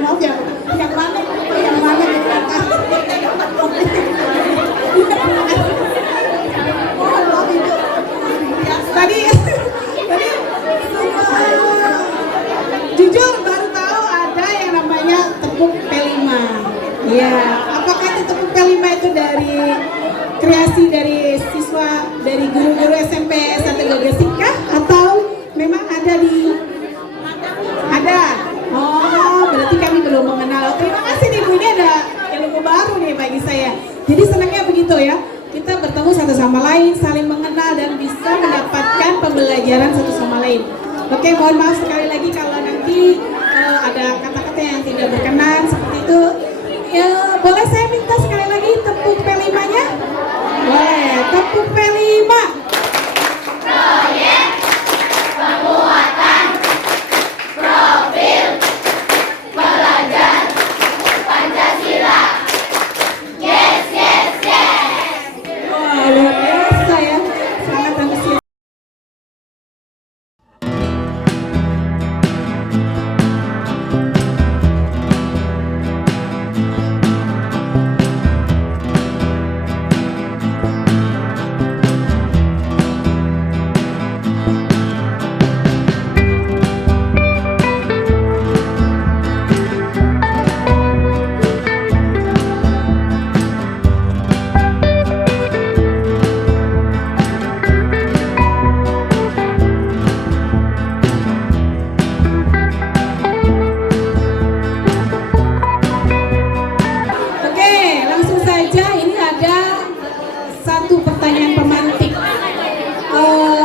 maaf ya, yang mana gitu kan. Mohon maaf Ibu. Tadi jujur baru tahu ada yang namanya tepung P5. Ya, apakah itu tepung P5 itu dari kreasi dari siswa, dari guru-guru SMP S1 Gagasinkah atau memang ada di ada? Oh, berarti kami belum mengenal. Terima kasih nih Bu, ini ada ilmu baru nih bagi saya. Jadi senangnya begitu ya, kita bertemu satu sama lain, saling mengenal dan bisa mendapatkan pembelajaran satu sama lain. Oke, mohon maaf sekali lagi kalau nanti ada kata-kata yang tidak berkenan seperti itu. Ya, boleh saya minta sekali lagi tepung P5-nya? Boleh, tepung P5. Proyek pemuatan profil pelajar Pancasila. Yes, yes, yes. Wah, luar biasa ya, sangat antusias.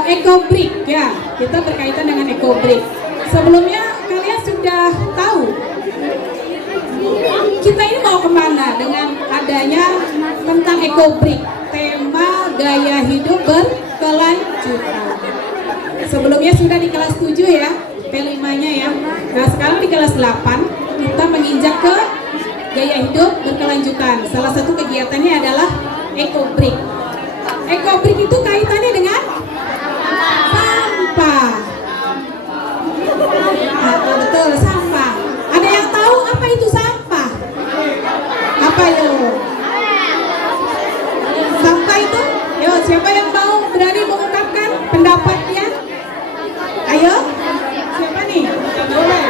Ekobrik ya, kita berkaitan dengan ekobrik. Sebelumnya kalian sudah tahu kita ini mau kemana dengan adanya tentang ekobrik, tema gaya hidup berkelanjutan. Sebelumnya sudah di kelas 7 ya, P5-nya ya. Nah sekarang di kelas 8 kita menginjak ke gaya hidup berkelanjutan. Salah satu kegiatannya adalah ekobrik. Ekobrik itu kaitannya dengan sampah. Nah, betul, sampah. Ada yang tahu apa itu sampah? Apa itu? Sampah itu? Yo, siapa yang mau berani mengungkapkan pendapatnya? Ayo, siapa nih? Boleh.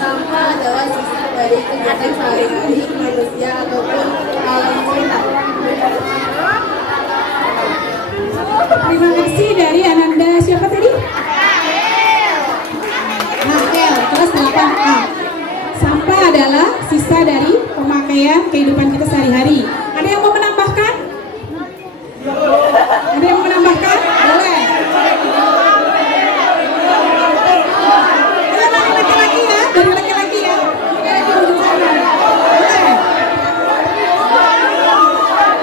Sampah adalah sisa dari kegiatan sehari-hari manusia ataupun alam sekitar. Terima kasih dari Ananda. Siapa tadi? Rahel, kelas 8A. Sampah adalah sisa dari pemakaian kehidupan kita sehari-hari. Ada yang mau menambahkan? Ada yang mau menambahkan? Boleh. Dari laki-laki ya, dari laki-laki ya. Laki-laki ujung sana. Boleh.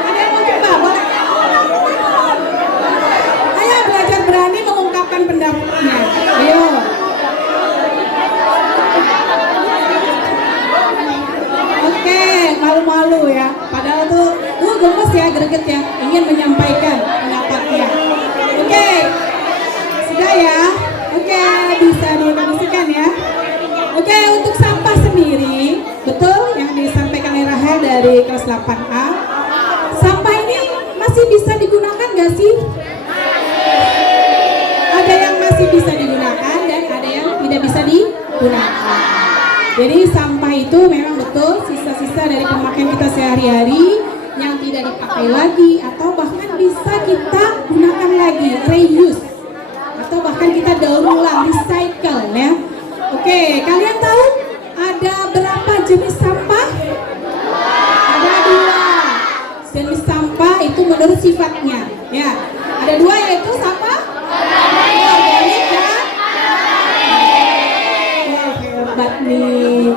Ada yang mau coba? Boleh. Ayo belajar berani mengungkapkan pendapatnya. Ayo. Oke, malu-malu ya. Padahal tuh gemes ya, greget ya, ingin menyampaikan pendapatnya. Oke, sudah ya. Oke, bisa dikondisikan ya. Oke, untuk sampah sendiri, betul yang disampaikan oleh Rahel dari kelas 8A. Sampah ini masih bisa digunakan nggak sih? Ada yang masih bisa digunakan dan ada yang tidak bisa digunakan. Jadi sampah itu memang betul sisa-sisa dari pemakaian kita sehari-hari yang tidak dipakai lagi atau bahkan bisa kita gunakan lagi, reuse, atau bahkan kita daur ulang, recycle ya. Oke, kalian tahu ada berapa jenis sampah? Ada 2 jenis sampah itu menurut sifatnya ya. Ada 2 yaitu sampah organik dan oh, hebat nih.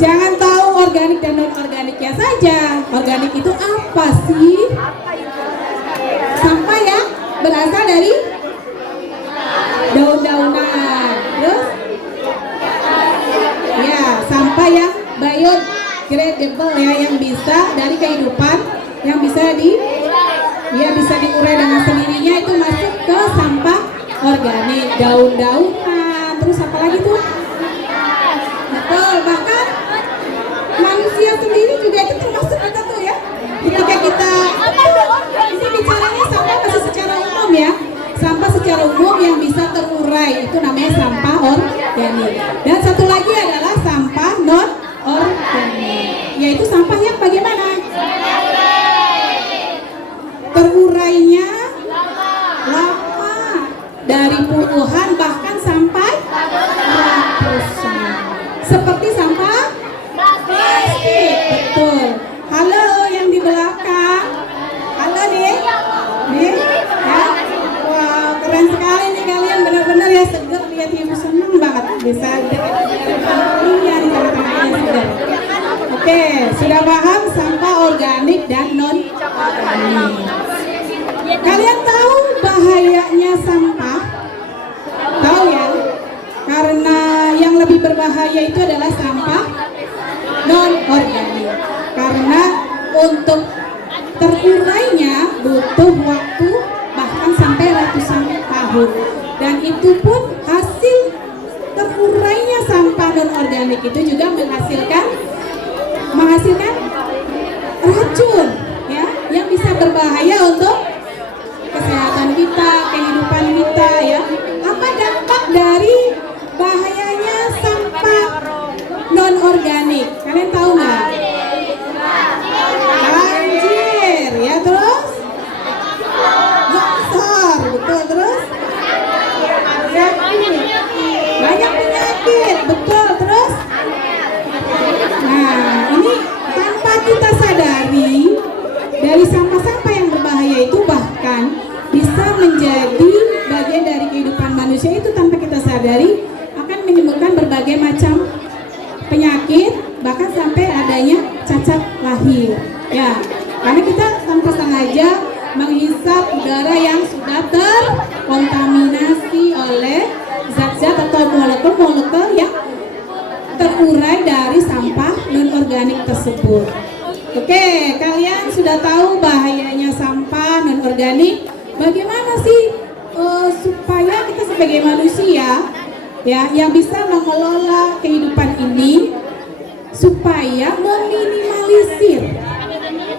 Jangan tahu organik dan non organiknya saja. Organik itu apa sih? Sampah ya, berarti biodegradable ya, yang bisa dari kehidupan, yang bisa bisa diurai dengan sendirinya, itu masuk ke sampah organik. Daun-daunan, terus apa lagi tuh? Betul, bahkan manusia sendiri juga itu termasuk kita tuh ya. Ketika kita ini bicaranya sampah masih secara umum ya. Sampah secara umum yang bisa terurai itu namanya sampah organik. Dan satu lagi adalah sampah non organik, yaitu sampah yang bagaimana? Terurainya lama, dari puluhan bahkan sampai ratusan. Seperti sampah plastik, betul. Halo yang di belakang, halo nih, ya. Wow, keren sekali nih kalian, benar-benar ya, seger lihat ibu, senang banget bisa iya di tengah-tengahnya seger. Oke, sudah paham sampah organik dan non organik. Kalian tahu bahayanya sampah? Tahu ya? Karena yang lebih berbahaya itu adalah sampah non organik. Karena untuk terurainya butuh waktu bahkan sampai ratusan tahun. Dan itu pun hasil terurainya sampah non organik itu juga menghasilkan racun ya, yang bisa berbahaya untuk kesehatan kita, kehidupan kita ya. Apa dampak dari bahayanya sampah non organik? Kalian tahu nggak? Banjir ya, terus longsor, betul, terus banyak penyakit, betul, terus nah ini tanpa kita sadari, dari sampah-sampah yang berbahaya itu bahkan bisa menjadi bagian dari kehidupan manusia itu tanpa kita sadari, akan menimbulkan berbagai macam penyakit, bahkan sampai adanya cacat lahir ya, karena kita tanpa sengaja menghisap udara yang sudah terkontaminasi oleh zat-zat atau molekul-molekul yang terurai dari sampah non-organik tersebut. Oke, kalian sudah tahu bahayanya sampah non-organik. Bagaimana sih supaya kita sebagai manusia ya yang bisa mengelola kehidupan ini supaya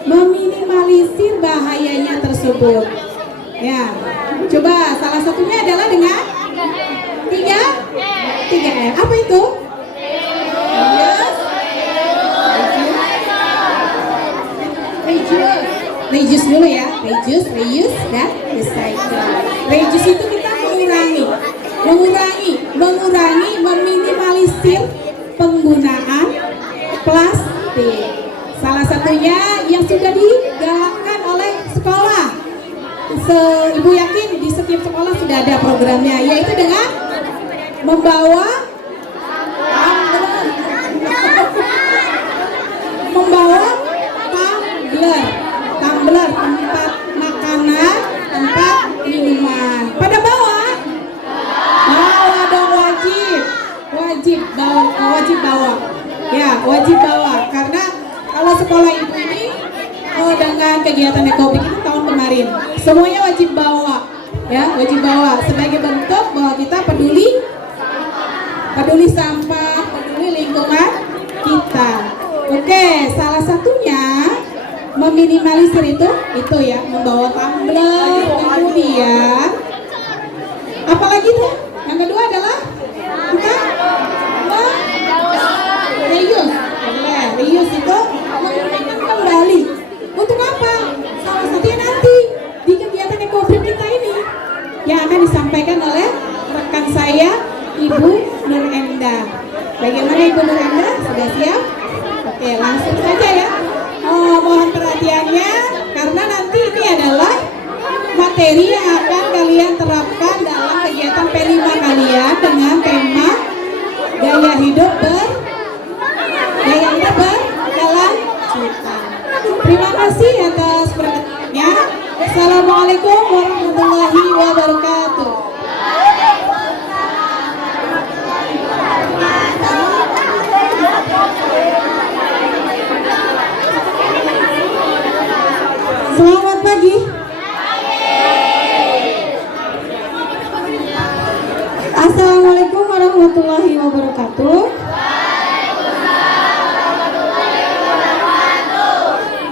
meminimalisir bahayanya tersebut ya. Coba salah satunya adalah dengan 3M. Apa itu? Reduce dulu ya, reuse, dan recycle. Reduce itu kita mengurangi, meminimalisir penggunaan plastik. Salah satunya yang sudah digalakkan oleh sekolah. Ibu yakin di setiap sekolah sudah ada programnya, yaitu dengan membawa tumbler tempat makanan, tempat minuman. Pada bawa dong, wajib bawa karena kalau sekolah ibu ini dengan kegiatan ekobrik itu tahun kemarin semuanya wajib bawa sebagai bentuk bahwa kita peduli sampah, peduli lingkungan kita. Oke, salah satunya meminimalisir itu ya, membawa tumbler, kemudian apalagi tuh? Yang kedua adalah kita reuse itu menggunakan kembali. Untuk apa? Salah satunya nanti di kegiatan ekobrik kita ini yang akan disampaikan oleh rekan saya, Ibu Nur Endah. Bagaimana Ibu Nur Endah? Sudah siap? Oke, langsung saja ya. Mohon perhatiannya karena nanti ini adalah materi yang akan kalian terapkan dalam kegiatan P5 kalian dengan tema gaya hidup berkelanjutan. Terima kasih atas perhatiannya. Assalamualaikum warahmatullahi wabarakatuh. Selamat pagi. Assalamualaikum warahmatullahi wabarakatuh.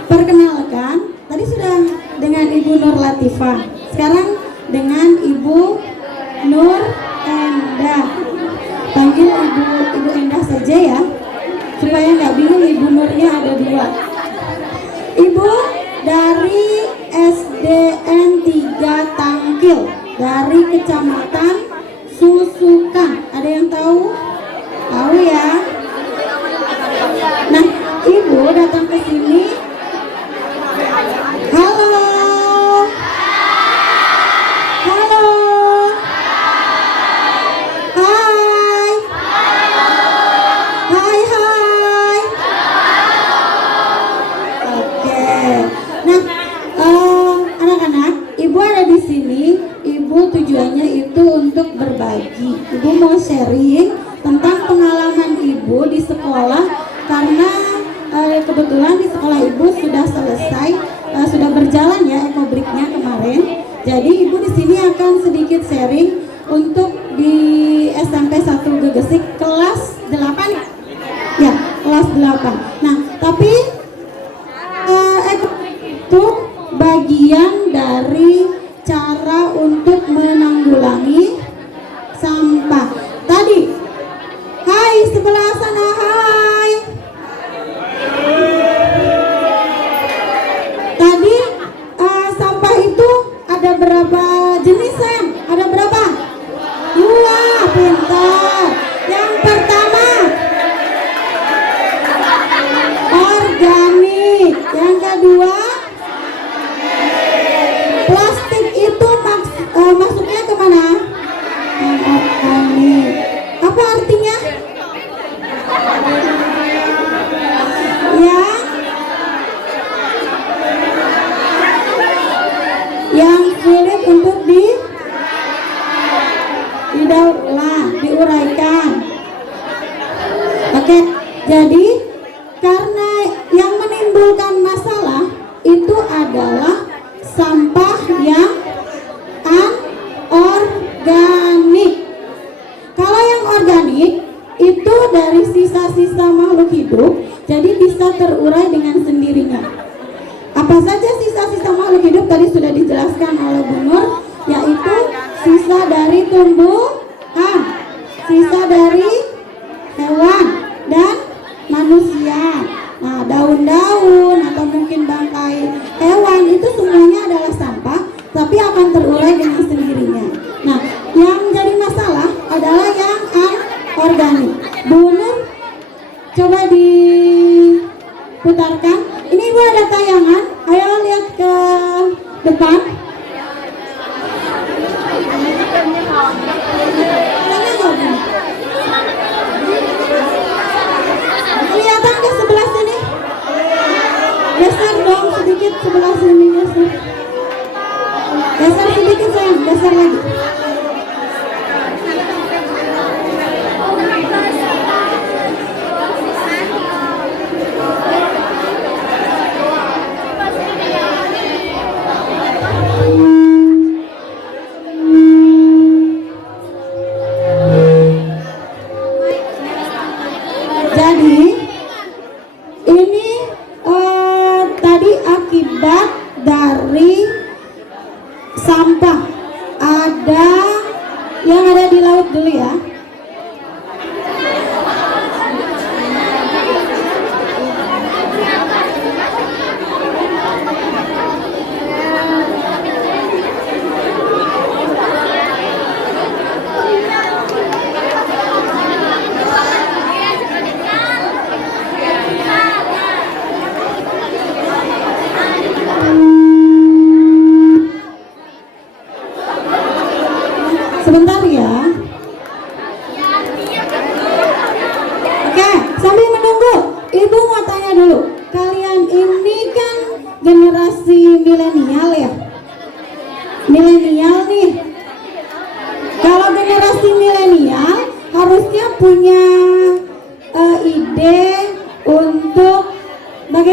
Perkenalkan, tadi sudah dengan Ibu Nur Latifah. Sekarang dengan Ibu Nur Endah. Panggil Ibu Endah saja ya, supaya nggak bingung Ibu Nurnya ada dua. Ibu dari SDN 3 Tangkil dari Kecamatan Susukan. Ada yang tahu? Tahu ya? Nah, Ibu datang ke sini. Halo. Halo. Hai. Hai, hai. Oke. Nah, anak-anak, Ibu ada di sini. Ibu tujuannya itu untuk berbagi. Ibu mau sharing tentang pengalaman Ibu di sekolah karena kebetulan di sekolah Ibu sudah selesai, sudah berjalan ya ekobreaknya kemarin. Jadi Ibu di sini akan sedikit sharing untuk di SMP 1 Gegesik kelas 8 ya, kelas 8. Nah, tapi itu bagian dari cara untuk menanggulangi sampah. Tadi, hai sebelah sana, hai. Tadi sampah itu ada berapa jenis, Sam? Ada berapa? 2, pintar. Yang pertama organik, yang kedua plastik. Itu masuknya kemana? Organik. Apa artinya? Yang sulit untuk didaur ulang, diuraikan. Oke, jadi karena yang menimbulkan masalah itu adalah sampah yang anorganik. Kalau yang organik itu dari sisa-sisa makhluk hidup, jadi bisa terurai dengan sendirinya. Apa saja sisa-sisa makhluk hidup tadi sudah dijelaskan oleh Bu Nur, yaitu sisa dari tumbuhan, sisa dari hewan dan manusia. Nah, daun-daun atau mungkin bangkai hewan itu semuanya adalah sampah, tapi akan terurai dengan sendirinya. Nah, yang jadi masalah adalah yang anorganik. Bu Nur, coba diputarkan. Ini Ibu ada tayangan. Ayo lihat ke depan. Kelihatan ke sebelah sini? Geser dong sedikit sebelah sini, geser. Geser sedikit sayang, geser lagi. Jadi ini tadi akibat dari sampah. Ada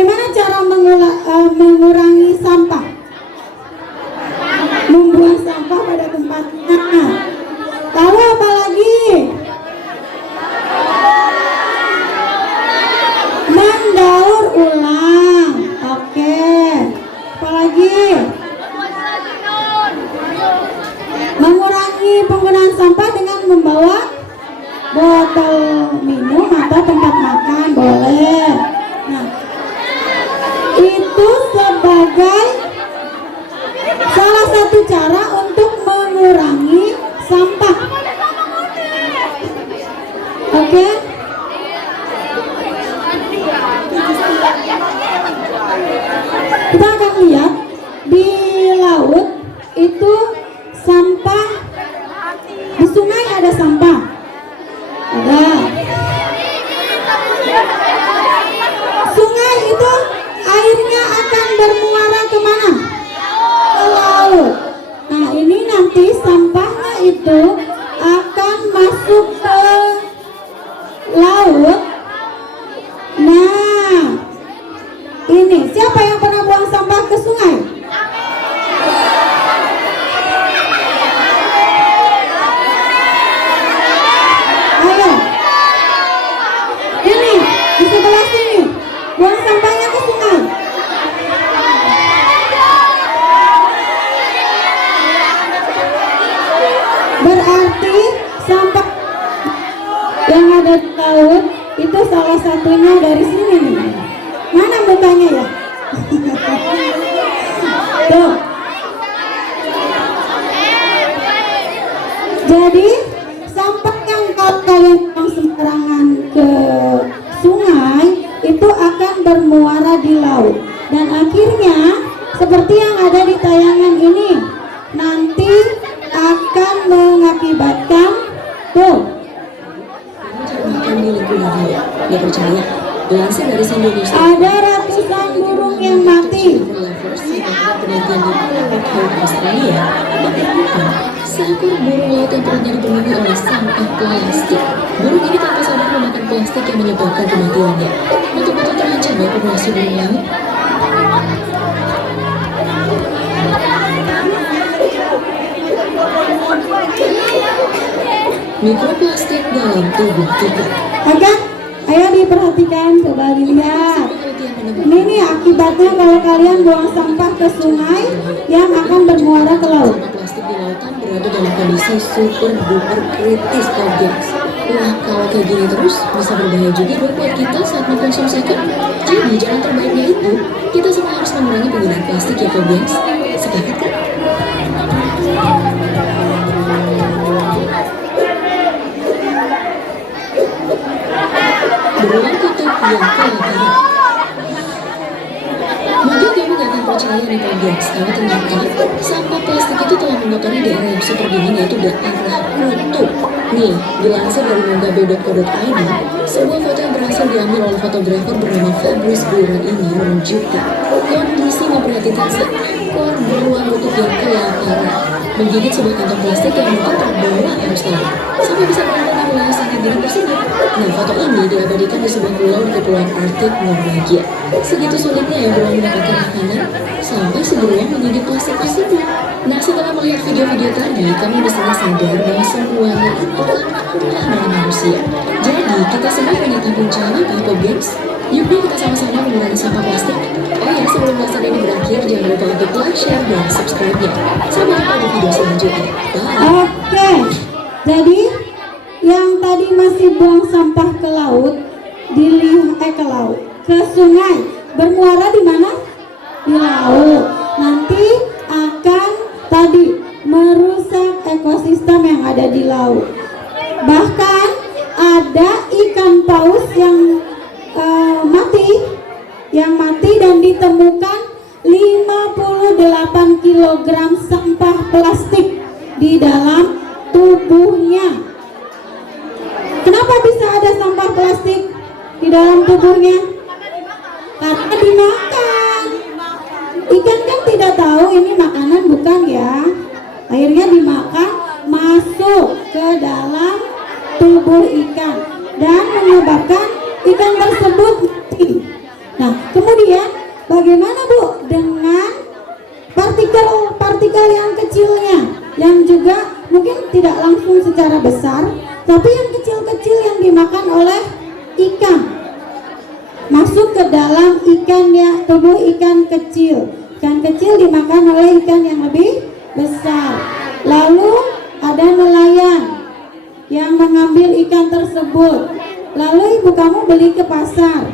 Bagaimana cara mengurangi sampah? Membuang sampah pada tempatnya. Lalu apa lagi? Mendaur ulang. Oke. Apa lagi? Mengurangi penggunaan sampah dengan membawa botol minum atau tempat makan, boleh. Nah, itu sebagai salah satu cara untuk mengurangi sampah. Oke? Kita akan lihat di laut itu sampah, di sungai ada sampah, ada. Sungai itu airnya akan bermuara kemana? Ke laut. Nah, ini nanti sampahnya itu akan masuk ke laut. Nah, ini siapa yang pernah buang sampah ke sungai? Ayo, ini di sebelah sini, buang sampahnya ke sungai. Berarti sampah yang ada di laut itu salah satunya dari sini nih. Mana mukanya ya? Tuh. Jadi sampah yang kalau kalian buang sembarangan ke sungai itu akan bermuara di laut, dan akhirnya seperti yang ada di tayangan ini nanti akan mengakibatkan tuh. Makan di lingkungan laut. Gak percaya? Dilansir dari Indonesia, Ada ratusan burung yang mati. penelitian di Perth, Australia, menemukan seekor burung laut yang perutnya dipenuhi oleh sampah plastik. Burung ini tanpa sadar memakan plastik yang menyebabkan kematiannya. Betul-betul terancam ya populasi burung laut. Mikroplastik dalam tubuh kita. Oke, ayo diperhatikan, coba dilihat. Ini nih akibatnya kalau kalian buang sampah ke sungai yang akan bermuara ke laut. Sampah plastik di lautan berada dalam kondisi super duper kritis, guys. Wah, kalau kayak gini terus bisa berbahaya juga buat kita saat mengkonsumsi kan. Jadi jalan terbaiknya itu kita semua harus mengurangi penggunaan plastik ya, guys. Sepakat kan? Berulang kutub yang kelaparan. Mungkin kamu gak akan percaya nih guys, kalau ternyata sampah plastik itu telah mengotori daerah yang super dingin, yaitu daerah kutub. Nih, dilansir dari monggabe.co.id, sebuah foto yang berhasil diambil oleh fotografer bernama Fabrice Buran ini menunjukkan kondisi memprihatinkan seekor beruang kutub yang kelaparan menggigit sebuah kantong plastik yang mungkin terbawa arus laut sampai bisa mengenai wilayah sangat dingin tersebut. Nah, foto ini diabadikan di sebuah pulau di Kepulauan Arktik, Norwegia. Segitu sulitnya ya beruang mendapatkan makanan sampai si beruang menggigit plastik tersebut. Nah, setelah melihat video-video tadi, kami mestinya sadar bahwa semuanya itu adalah dari manusia. Jadi, kita semua punya tanggung jawab ya, guys. Yuk deh kita sama-sama mengurangi sampah plastik. Oh ya, sebelum bahasan ini berakhir, jangan lupa untuk like, share, dan subscribe-nya. Sampai jumpa di video selanjutnya. Bye. Oke, jadi yang tadi masih buang sampah ke laut, ke sungai, bermuara di mana? Di laut. Nanti akan tadi merusak ekosistem yang ada di laut. Bahkan ada ikan paus yang mati dan ditemukan 58 kg sampah plastik di dalam tubuhnya. Kenapa bisa ada sampah plastik di dalam tubuhnya? Karena dimakan. Ikan kan tidak tahu ini makanan bukan ya. Akhirnya dimakan, masuk ke dalam tubuh ikan dan menyebabkan ikan tersebut mati. Nah, kemudian bagaimana Bu dengan partikel-partikel yang kecilnya, yang juga mungkin tidak langsung secara besar, tapi yang kecil-kecil yang dimakan oleh ikan, masuk ke dalam ikannya, tubuh ikan kecil. Ikan kecil dimakan oleh ikan yang lebih besar. Lalu ada nelayan yang mengambil ikan tersebut. Lalu ibu kamu beli ke pasar.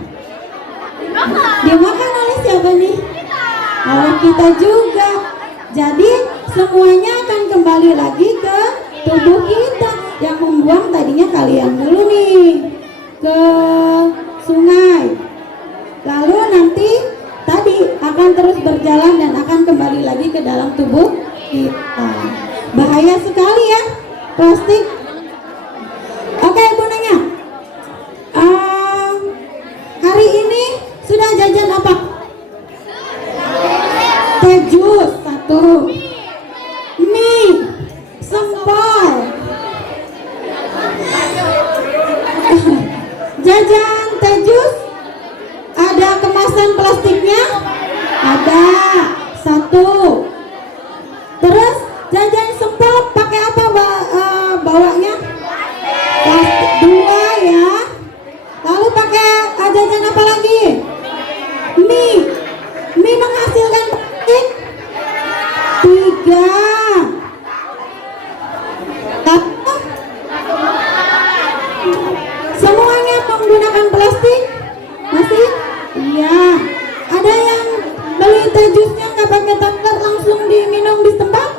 Dimakan oleh siapa nih? Oleh kita juga. Jadi semuanya akan kembali lagi ke tubuh kita. Yang membuang tadinya kalian dulu nih ke sungai. Lalu nanti tadi akan terus berjalan dan akan kembali lagi ke dalam tubuh kita. Bahaya sekali ya plastik. Oke, Ibu nanya, hari ini sudah jajan apa? Teh jus 1, mie, sempol, jajan teh jus. Ada kemasan plastiknya? Ada 1. Terus jajan sempol pakai apa bawanya? Plastik 2 ya. Lalu pakai jajan apa lagi? Mie. Mie menghasilkan plastik 3. Semuanya menggunakan plastik? Masih? Iya. Ada yang beli teh jusnya nggak pakai tumbler, langsung diminum di tempat?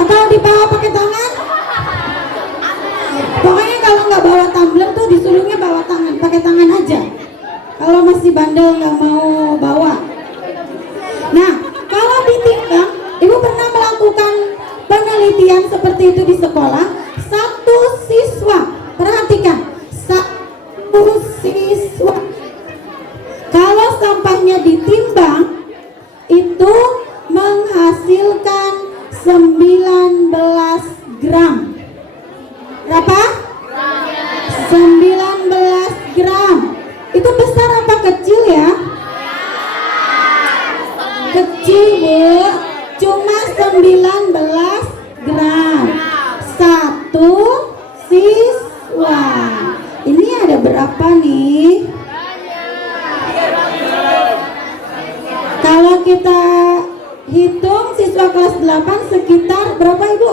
Atau dibawa pakai tangan? Pokoknya kalau nggak bawa tumbler tuh disuruhnya bawa tangan, pakai tangan aja. Kalau masih bandel nggak mau bawa. Nah, kalau ditimbang, ibu pernah melakukan penelitian seperti itu di sekolah. 1 siswa, perhatikan, 1 siswa, kalau sampahnya ditimbang itu menghasilkan 19 gram. Berapa? 19 gram. Itu besar apa kecil ya? Kecil Bu, cuma 19 gram. 1 siswa. Ini ada berapa nih? Kalau kita hitung siswa kelas 8 sekitar berapa Ibu?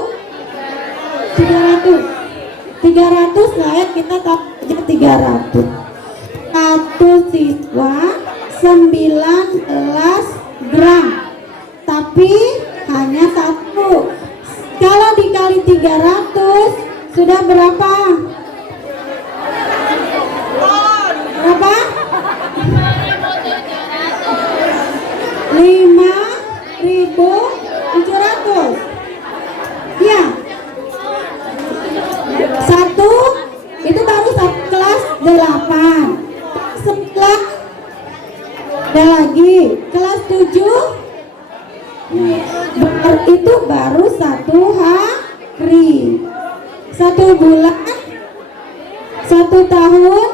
300 lah ya, kita tahu aja 300. 1 siswa 19 gram, tapi hanya 1. Kalau dikali 300 sudah berapa? Berapa? 5.700. Ya. 1 itu baru kelas 8. Setelah ada lagi kelas 7 itu baru 1 hari. 1 bulan, 1 tahun,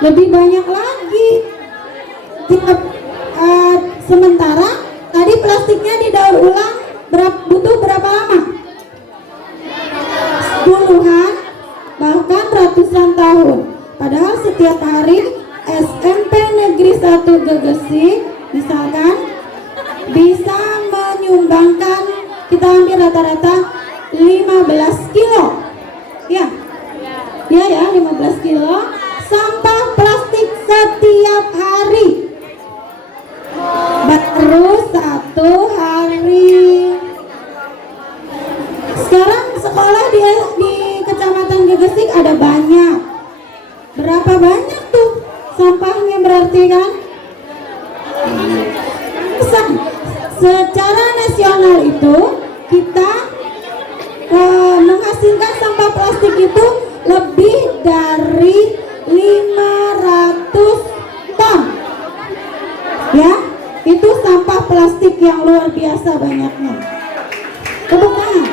lebih banyak lagi. Sementara tadi plastiknya didaur ulang butuh berapa lama? Puluhan, bahkan ratusan tahun. Padahal setiap hari SMP Negeri 1 Gegesik misalkan bisa menyumbangkan, kita ambil rata-rata 15 kilo ya, 15 kilo sampah plastik setiap hari. Baru 1 hari. Sekarang sekolah di Kecamatan Gegesik ada banyak. Berapa banyak tuh sampahnya berarti kan? Secara nasional itu kita menghasilkan sampah plastik itu lebih dari 500 ton. Ya, itu sampah plastik yang luar biasa banyaknya. Tepuk tangan.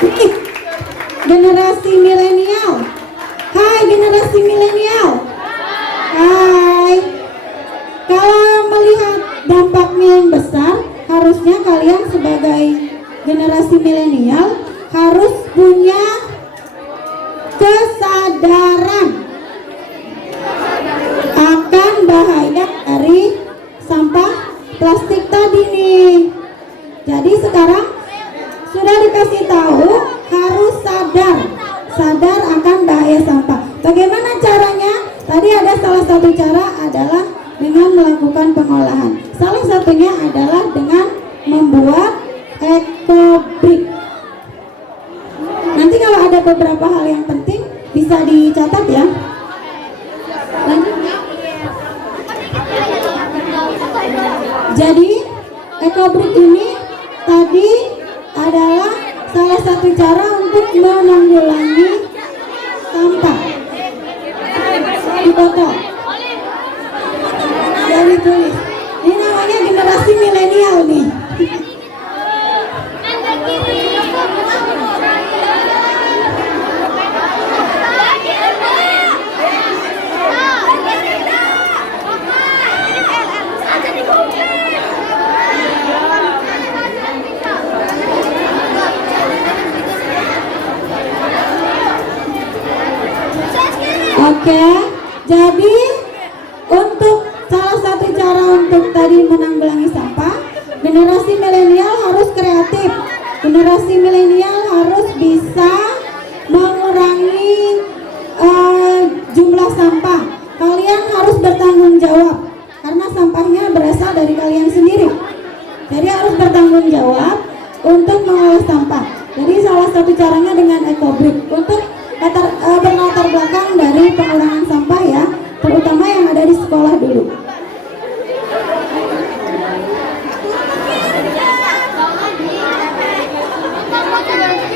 Oke. generasi milenial. Hai generasi milenial. Hai. Kalau melihat dampaknya yang besar, harusnya kalian sebagai generasi milenial harus punya kesadaran akan bahaya dari sampah plastik tadi nih. Jadi sekarang sudah dikasih tahu harus sadar akan bahaya sampah. Bagaimana caranya? Tadi ada salah satu cara adalah dengan melakukan pengolahan. Salah satunya adalah dengan membuat ekobrik. Nanti kalau ada beberapa hal yang penting bisa dicatat ya. Lanjut. Jadi ekobrik ini tadi adalah salah satu cara untuk menanggulangi sampah di botol. Jadi tulis. Ini namanya generasi milenial nih. Oke, jadi untuk salah satu cara untuk tadi menanggulangi sampah, generasi milenial harus kreatif. Generasi milenial harus bisa mengurangi jumlah sampah. Kalian harus bertanggung jawab karena sampahnya berasal dari kalian sendiri. Jadi harus bertanggung jawab untuk mengolah sampah. Jadi salah satu caranya dengan ekobrik untuk berlatar belakang dari pengurangan sampah ya, terutama yang ada di sekolah dulu.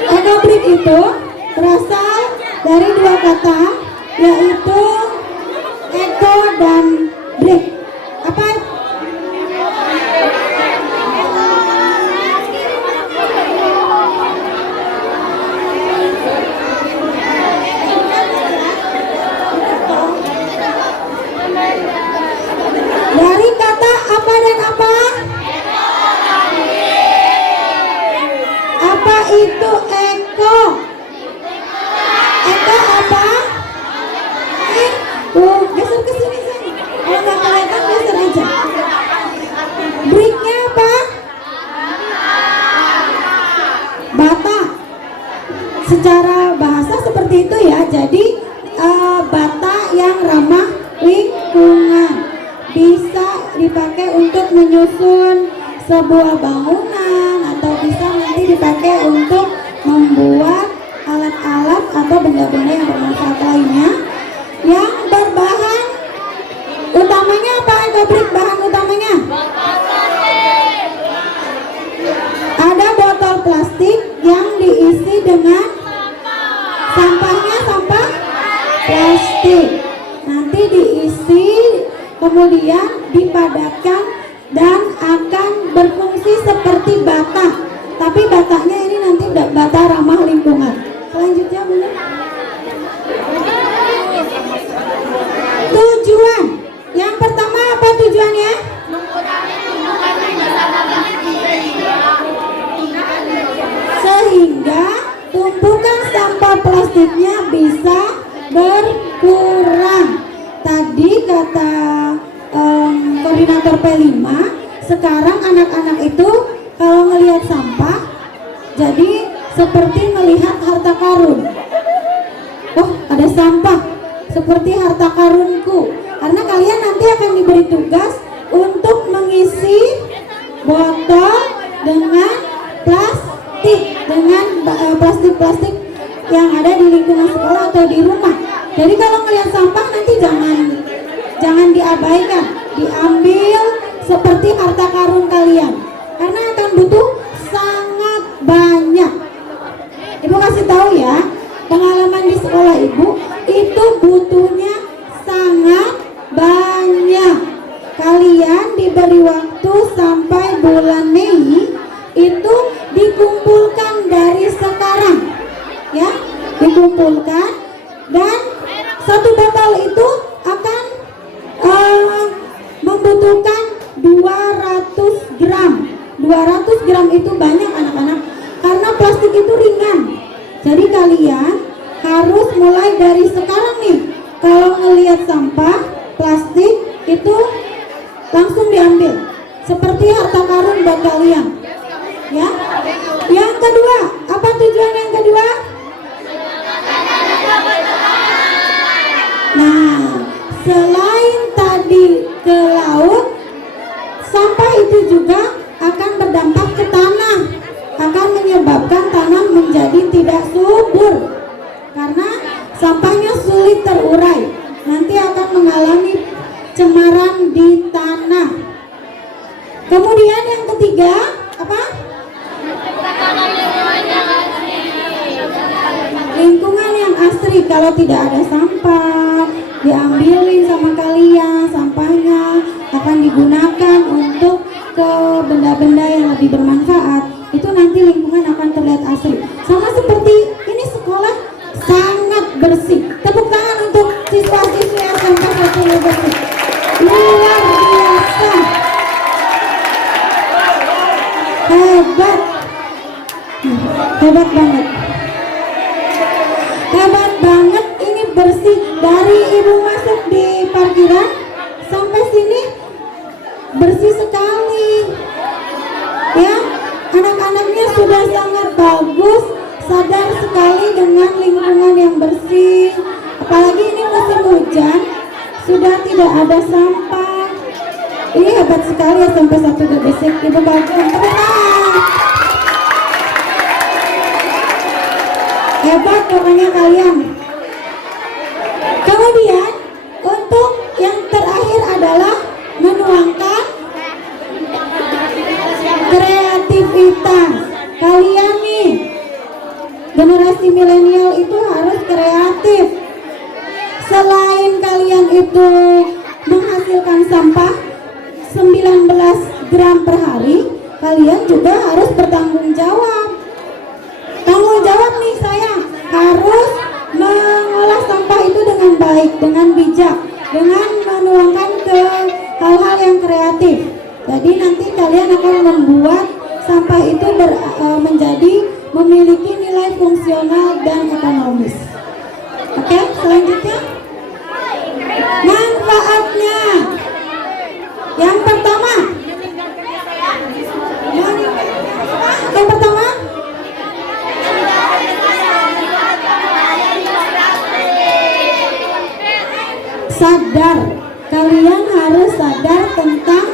Ekobrik itu berasal dari dua kata, yaitu eco dan break. Apa? Dari kata apa dan apa? Apa itu eco? Eco apa? Geser ke sini sini. Kalau nggak kelihatan geser aja. Breaknya apa? Bata. Secara bahasa seperti itu ya. Jadi bata yang ramah lingkungan. Bisa dipakai untuk menyusun sebuah bangunan atau bisa nanti dipakai untuk membuat alat-alat atau benda-benda yang bermanfaat lainnya yang berbahan utamanya apa? Ekobrik bahan utamanya ada botol plastik yang diisi dengan sampahnya sampah plastik, nanti diisi kemudian dipadatkan dan akan berfungsi seperti bata, tapi batanya ini nanti bata ramah lingkungan. Selanjutnya benar. Tujuan yang pertama apa tujuannya? Sehingga tumpukan sampah plastiknya bisa berkurang. Tadi kata koordinator P5, sekarang anak-anak itu kalau ngelihat sampah jadi seperti melihat harta karun. Oh, ada sampah seperti harta karunku. Karena kalian nanti akan diberi tugas untuk mengisi botol dengan plastik, dengan plastik-plastik yang ada di lingkungan sekolah atau di rumah. Jadi kalau ngelihat sampah nanti jangan diabaikan, diambil seperti harta karun kalian, karena akan butuh sangat banyak. Ibu kasih tahu ya, pengalaman di sekolah ibu itu butuhnya sangat banyak. Kalian diberi waktu sampai bulan Mei itu dikumpulkan dari sekarang ya, dikumpulkan dan satu botol itu akan membutuhkan 200 gram. 200 gram itu banyak anak-anak, karena plastik itu ringan. Jadi kalian harus mulai dari sekarang nih, kalau ngelihat sampah plastik itu langsung diambil, seperti harta karun buat kalian ya. Yang kedua, apa tujuan yang kedua? Nah, selain tadi ke laut, sampah itu juga akan berdampak ke tanah, akan menyebabkan tanah menjadi tidak subur karena sampahnya sulit terurai, nanti akan mengalami cemaran di tanah. Kemudian yang ketiga apa? Lingkungan yang asri. Kalau tidak ada sampah, diambilin sama kalian, sampahnya akan digunakan untuk ke benda-benda yang lebih bermanfaat, itu nanti lingkungan akan terlihat asri. Sama seperti ini, sekolah sangat bersih. Tepuk tangan untuk siswa-siswi SMP Satu Bersih. Luar biasa. Hebat. Hebat banget. Hebat banget, ini bersih. Dari ibu masuk di parkiran sampai sini bersih sekali. Ya, anak-anaknya sudah sangat bagus, sadar sekali dengan lingkungan yang bersih. Apalagi ini musim hujan, sudah tidak ada sampah. Ini hebat sekali ya sampai Satu Gegesik. Ibu bagian hebat pokoknya kalian. Kemudian untuk yang terakhir adalah menuangkan kreativitas. Kalian nih, generasi milenial itu harus kreatif. Selain kalian itu menghasilkan sampah 19 gram per hari, kalian juga harus bertanggung jawab. Tanggung jawab nih, saya harus mengolah sampah itu dengan baik, dengan bijak, dengan menuangkan ke hal-hal yang kreatif. Jadi nanti kalian akan membuat sampah itu menjadi memiliki nilai fungsional dan ekonomis. Oke, selanjutnya manfaatnya. Yang pertama, sadar. Kalian harus sadar tentang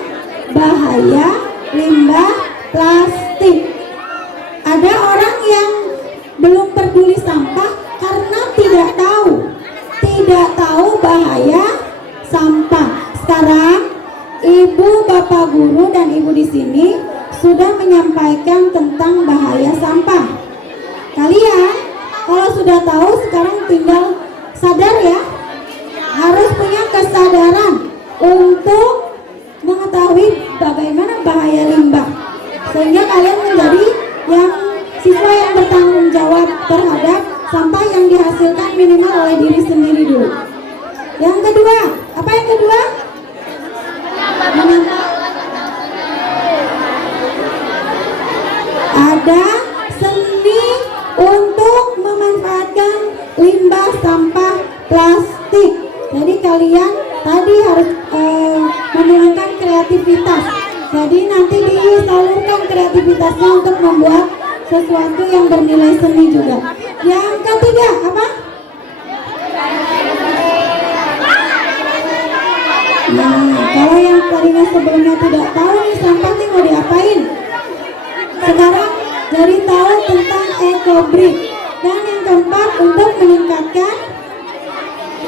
bahaya limbah plastik. Ada orang yang belum peduli sampah karena tidak tahu bahaya sampah. Sekarang ibu, bapak guru dan ibu di sini sudah menyampaikan tentang bahaya sampah. Kalian kalau sudah tahu, sekarang tinggal sadar ya, harus punya kesadaran untuk mengetahui bagaimana bahaya limbah, sehingga kalian menjadi siswa yang bertanggung jawab terhadap sampah yang dihasilkan minimal oleh diri sendiri dulu. Yang kedua, apa yang kedua? Ada seni untuk memanfaatkan limbah sampah plastik. Jadi kalian tadi harus menggunakan kreativitas. Jadi nanti disalurkan kreativitasnya untuk membuat sesuatu yang bernilai seni juga. Yang ketiga apa? Nah, kalau yang tadinya sebelumnya tidak tahu nih sampah nih mau diapain, sekarang jadi tahu tentang EcoBrick. Dan yang keempat, untuk meningkatkan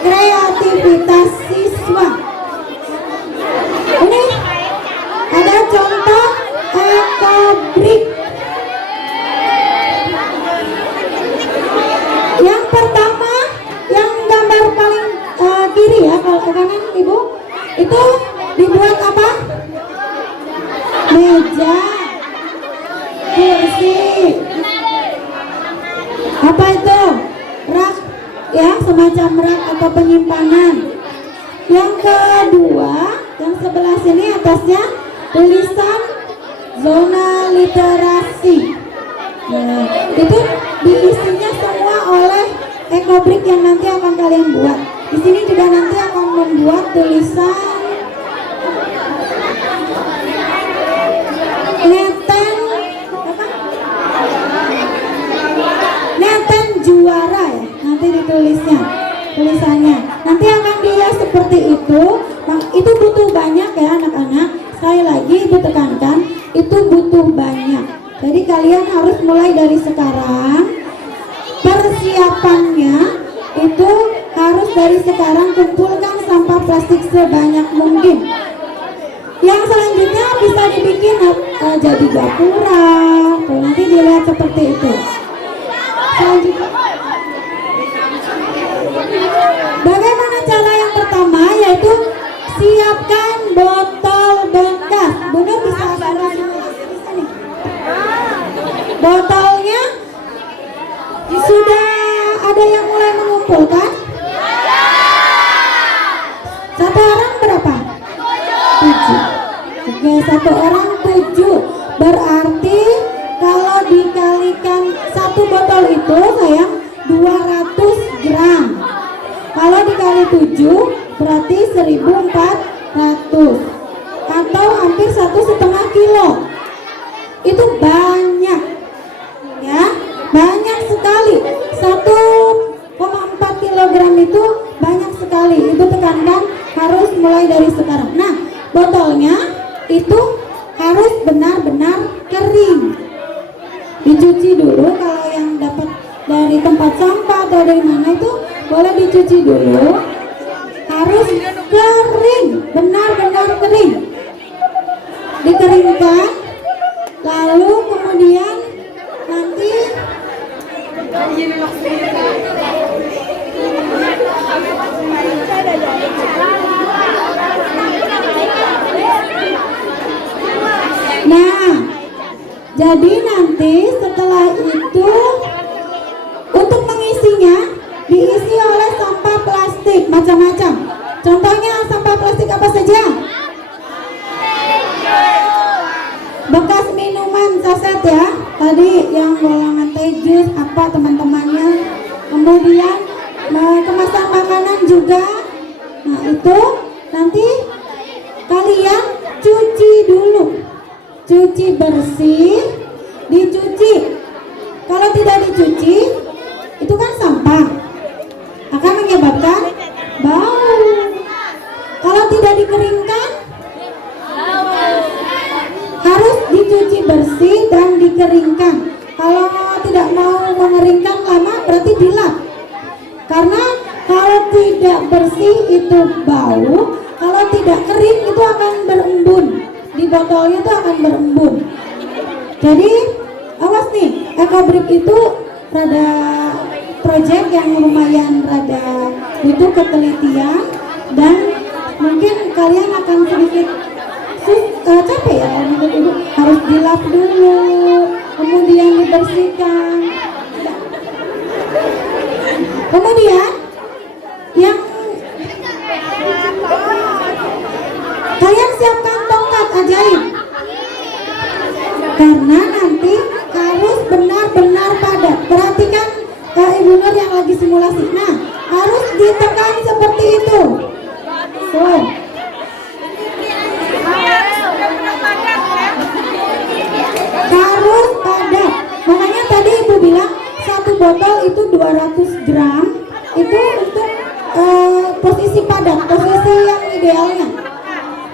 kreativitas siswa. Ini ada contoh EcoBrick. Yang pertama, yang gambar paling kiri ya, kalau ke kanan ibu, itu dibuat apa? Meja, kursi, apa itu? Rak ya, semacam rak atau penyimpanan. Yang kedua, yang sebelah sini atasnya tulisan zona literasi. Nah, itu diisinya semua oleh ekobrik yang nanti akan kalian buat. Di sini juga nanti akan membuat tulisan neten apa? Neten juara ya. Nanti ditulisnya, tulisannya. Nanti akan dihias seperti itu. Nah, itu butuh banyak ya anak-anak. Sekali lagi ibu tekankan, itu butuh banyak. Jadi kalian harus mulai dari sekarang. Persiapannya itu harus dari sekarang, kumpulkan sampah plastik sebanyak mungkin. Yang selanjutnya bisa dibikin jadi gapura. Tuh, nanti dilihat seperti itu. Selanjutnya, bagaimana cara yang pertama, yaitu siapkan botol bekas. Benar bisa simulasi di sini. Botolnya sudah ada yang mulai mengumpulkan? Satu orang berapa? 7. Oke, satu orang 7. Berarti kalau dikalikan satu botol itu sayang 200 gram. Kalau dikali 7 berarti 1.400 atau hampir 1,5 kilo. Itu banyak ya, banyak sekali. 1,4 kilogram itu banyak sekali. Ibu tekankan harus mulai dari sekarang. Nah, botolnya itu harus benar-benar kering. Dicuci dulu, kalau yang dapat dari tempat sampah atau dari mana itu boleh dicuci dulu. Harus kering, benar-benar kering. Dikeringkan, lalu kemudian nanti nah, jadi nanti setelah itu untuk mengisinya diisi oleh sampah plastik macam-macam. Contohnya sampah plastik apa saja? Bekas minuman saset ya, tadi yang golongan teh jus apa teman-temannya. Kemudian kemasan makanan juga. Nah, itu nanti kalian cuci dulu, cuci bersih, dicuci. Kalau tidak dicuci itu kan sampah, akan menyebabkan bau. Kalau tidak dikeringkan harus dicuci bersih dan dikeringkan. Kalau tidak mau mengeringkan lama berarti dilap. Karena kalau tidak bersih itu bau, kalau tidak kering itu akan berembun. Di botolnya itu akan berembun. Jadi awas nih, ekobrik itu rada project yang lumayan rada butuh ketelitian dan mungkin kalian akan sedikit capek ya, ibu harus dilap dulu, kemudian dibersihkan. Kemudian yang kalian siapkan tongkat ajaib, karena nanti harus benar-benar padat. Perhatikan Ibu Nur yang lagi simulasi. Nah, harus ditekan seperti itu. Harus padat. Makanya tadi Ibu bilang satu botol itu 200 gram itu untuk posisi padat, posisi yang idealnya.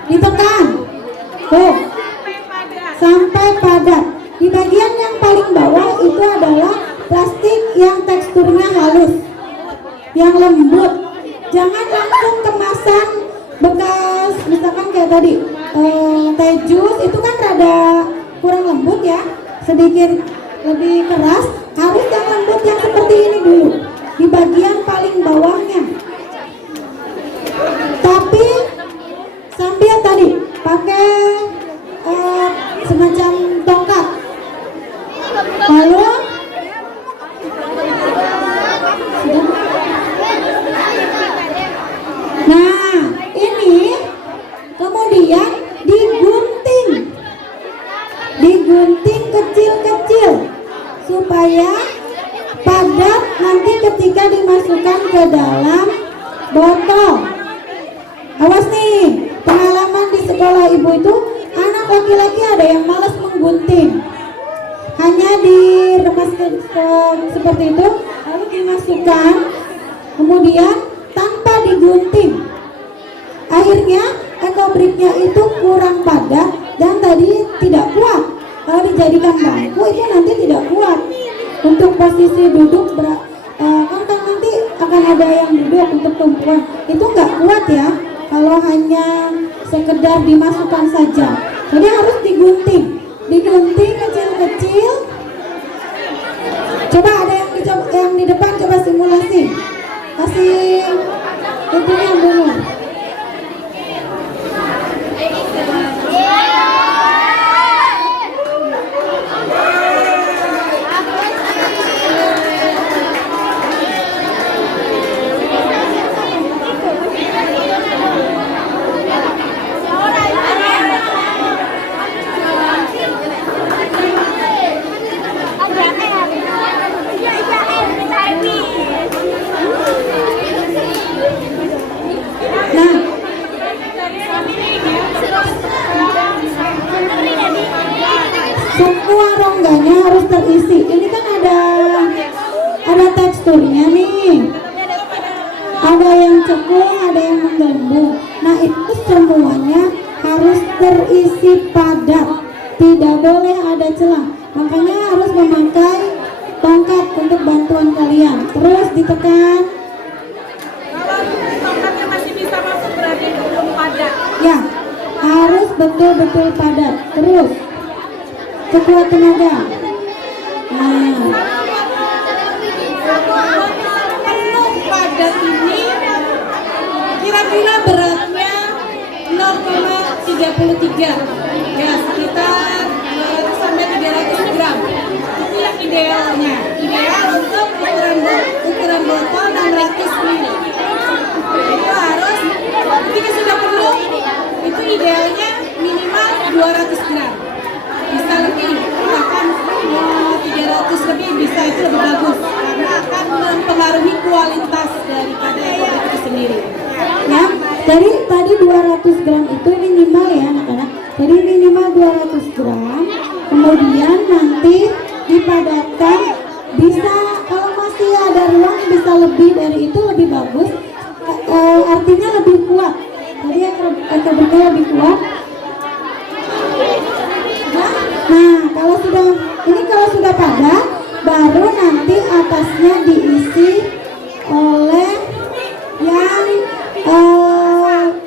Ditekan. Tuh. Sampai padat. Di bagian yang paling bawah itu adalah plastik yang teksturnya halus, yang lembut. Jangan langsung kemasan bekas, misalkan kayak tadi teh jus itu kan rada kurang lembut ya, sedikit lebih keras. Harus yang lembut yang seperti ini dulu, di bagian paling bawahnya. Tapi sambil tadi pakai semacam tongkat, lalu sudah ketika dimasukkan ke dalam botol. Awas nih, pengalaman di sekolah ibu itu anak laki-laki ada yang malas menggunting, hanya diremaskan seperti itu lalu dimasukkan, kemudian tanpa digunting. Akhirnya ekobriknya itu kurang padat dan tadi tidak kuat. Kalau dijadikan bangku itu nanti tidak kuat untuk posisi duduk, kan nanti akan ada yang duduk untuk tumpuan, itu nggak kuat ya kalau hanya sekedar dimasukkan saja. Jadi harus digunting kecil-kecil. Coba ada yang di depan coba simulasi, kasih itu yang dulu. Semua rongganya harus terisi. Ini kan ada teksturnya nih. Ada yang cekung, ada yang menggelembung. Nah, itu semuanya harus terisi padat. Tidak boleh ada celah. Makanya harus memakai tongkat untuk bantuan kalian. Terus ditekan. Kalau tongkatnya masih bisa masuk berarti belum padat. Ya, harus betul-betul padat. Terus sekuat tenaga. Nah, Penuh padat ini kira-kira beratnya 0,33, ya sekitar 200 sampai 300 gram. Itu yang idealnya. Ideal untuk ukuran botol 600 ml. Itu harus ketika sudah penuh, itu idealnya minimal 200 gram. Bisa lebih, bahkan 300 lebih bisa, itu lebih bagus karena akan mempengaruhi kualitas daripada ekobrik itu sendiri. ya, tadi 200 gram itu minimal ya anak-anak. Jadi minimal 200 gram. Kemudian nanti dipadatkan, bisa kalau masih ada ruang bisa lebih dari itu lebih bagus. Artinya lebih kuat. Jadi ekobriknya lebih kuat. Nah, kalau sudah padat, baru nanti atasnya diisi oleh yang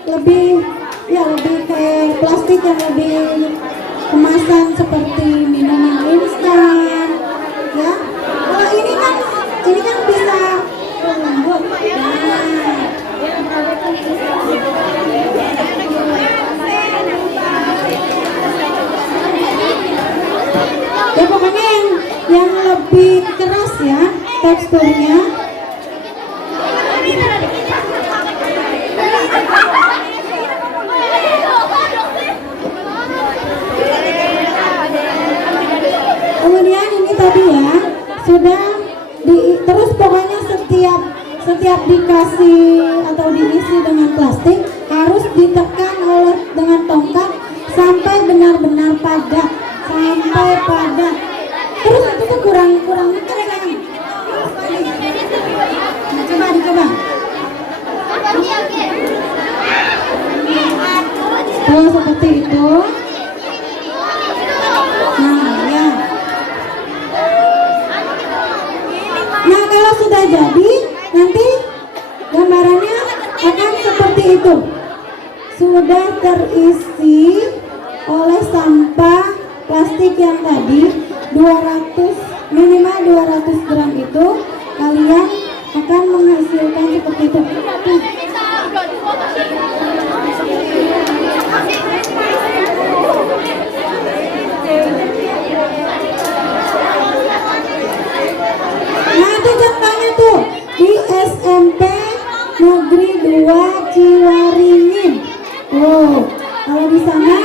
lebih kayak plastik yang lebih kemasan seperti minuman instan, ya. Kalau ini kan bisa lembut. Ya pokoknya yang lebih keras ya teksturnya. Kemudian ini tadi ya sudah terus pokoknya setiap dikasih atau diisi dengan plastik harus ditekan dengan tongkat sampai benar-benar padat. Terus itu tuh kurang kan? Coba. Kalau seperti itu. Nah, ya. Nah, kalau sudah jadi, nanti gambarannya akan seperti itu. Sudah terisi oleh sampah plastik yang tadi minimal 200 gram itu, kalian akan menghasilkan seperti itu. Nah, itu contohnya tuh di SMP Negeri 2 Ciwaringin. Oh, kalau di sana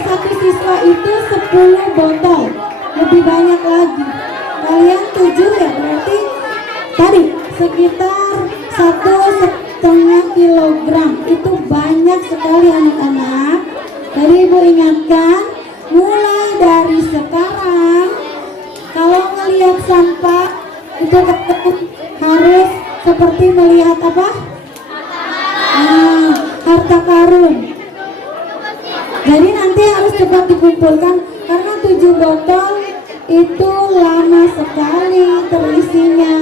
satu siswa itu 10 botol, lebih banyak lagi. Kalian 7 ya, berarti tadi sekitar 1,5 kilogram. Itu banyak sekali anak-anak. Jadi ibu ingatkan, mulai dari sekarang kalau melihat sampah itu harus seperti melihat apa? Harta karun. Jadi nanti harus cepat dikumpulkan karena 7 botol itu lama sekali terisinya.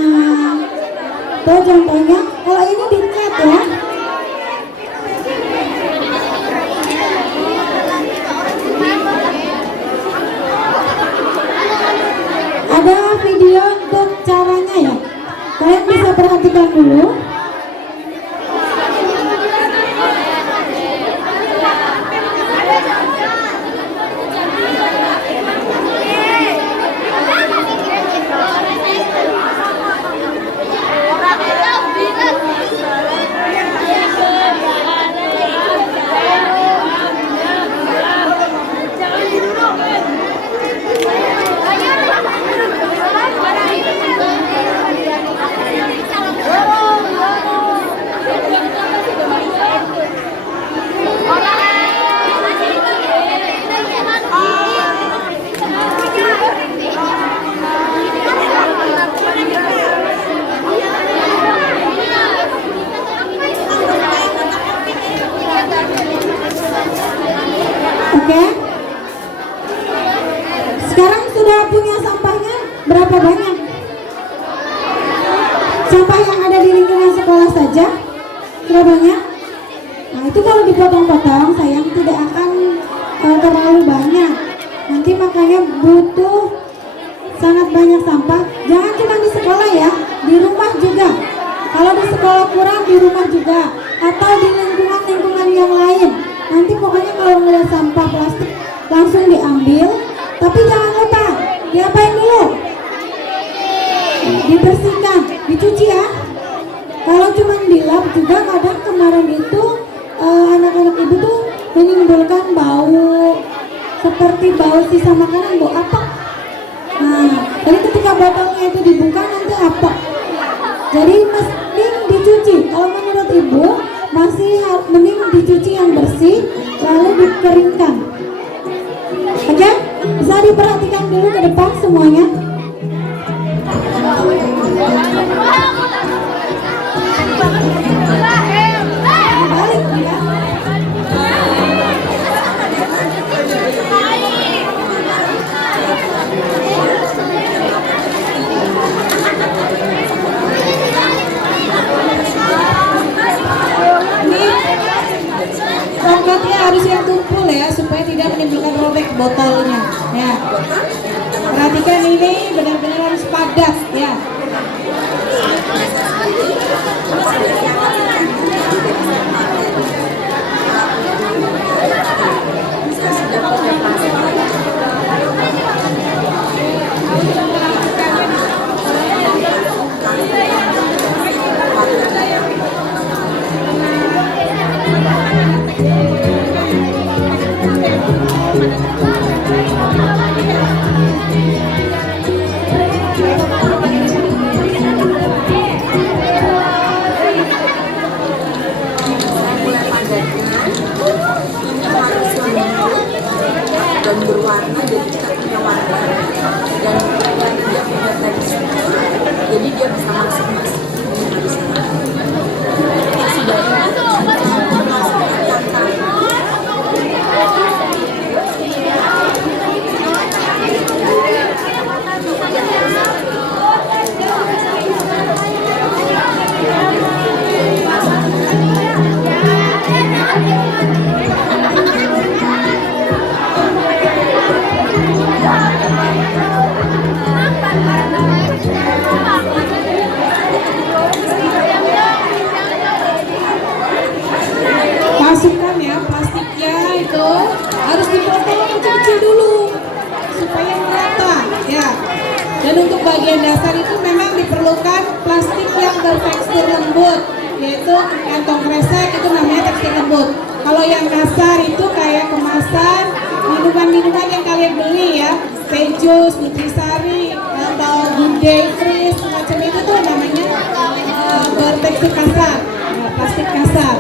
Tuh contohnya, kalau ini dicat ya. Ada video untuk caranya ya. Kalian bisa perhatikan dulu. Oke. Sekarang sudah punya sampahnya berapa banyak? Sampah yang ada di lingkungan sekolah saja sudah banyak. Nah itu kalau dipotong-potong sayang tidak akan terlalu banyak. Nanti makanya butuh sangat banyak sampah. Jangan cuma di sekolah ya, di rumah juga. Kalau di sekolah kurang, di rumah juga, atau di lingkungan-lingkungan yang lain. Nanti pokoknya kalau melihat sampah plastik langsung diambil, tapi jangan lupa diapain dulu? Dibersihkan, dicuci ya. Kalau cuma dilap juga kadang kemarin itu anak-anak ibu tuh menimbulkan bau seperti bau sisa makanan, bau apa? Nah, jadi ketika botolnya itu dibuka nanti apa? Jadi mending dicuci. Kalau menurut ibu masih mending dicuci yang bersih lalu dikeringkan. Oke? Bisa diperhatikan dulu ke depan semuanya. Balik ya. Roketnya harus yang tumpul ya supaya tidak menimbulkan robek botolnya ya. Perhatikan ini benar-benar harus padat ya. Dan berwarna, jadi kita punya warna dan dia punya tekstur, jadi dia bisa masuk di sana. Sudah Masukkan ya plastiknya itu harus dipotong kecil-kecil dulu supaya merata ya. Dan untuk bagian dasar itu memang diperlukan plastik yang bertekstur lembut, yaitu kantong kresek itu namanya tekstur lembut. Kalau yang kasar itu kayak kemasan minuman-minuman yang kalian beli ya, Sejus, Nutrisari, atau Good Day Freeze, semacam itu tuh namanya bertekstur kasar, plastik kasar.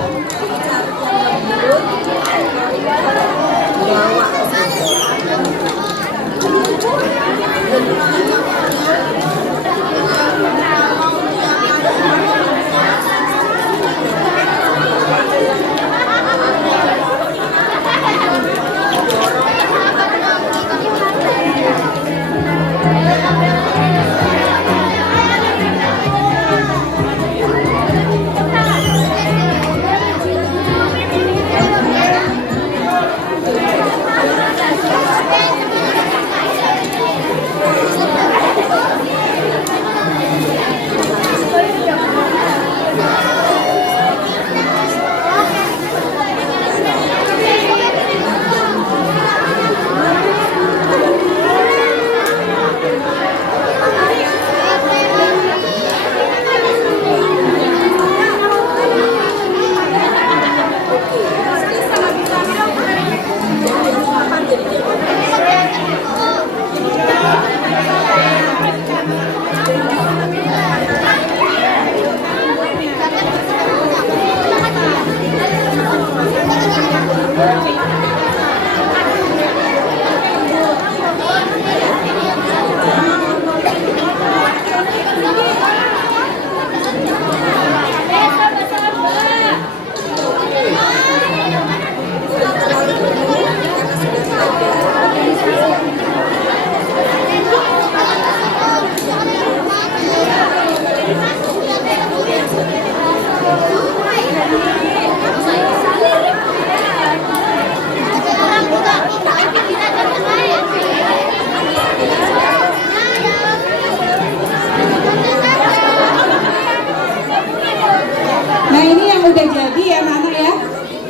Nah ini yang udah jadi ya Nana ya,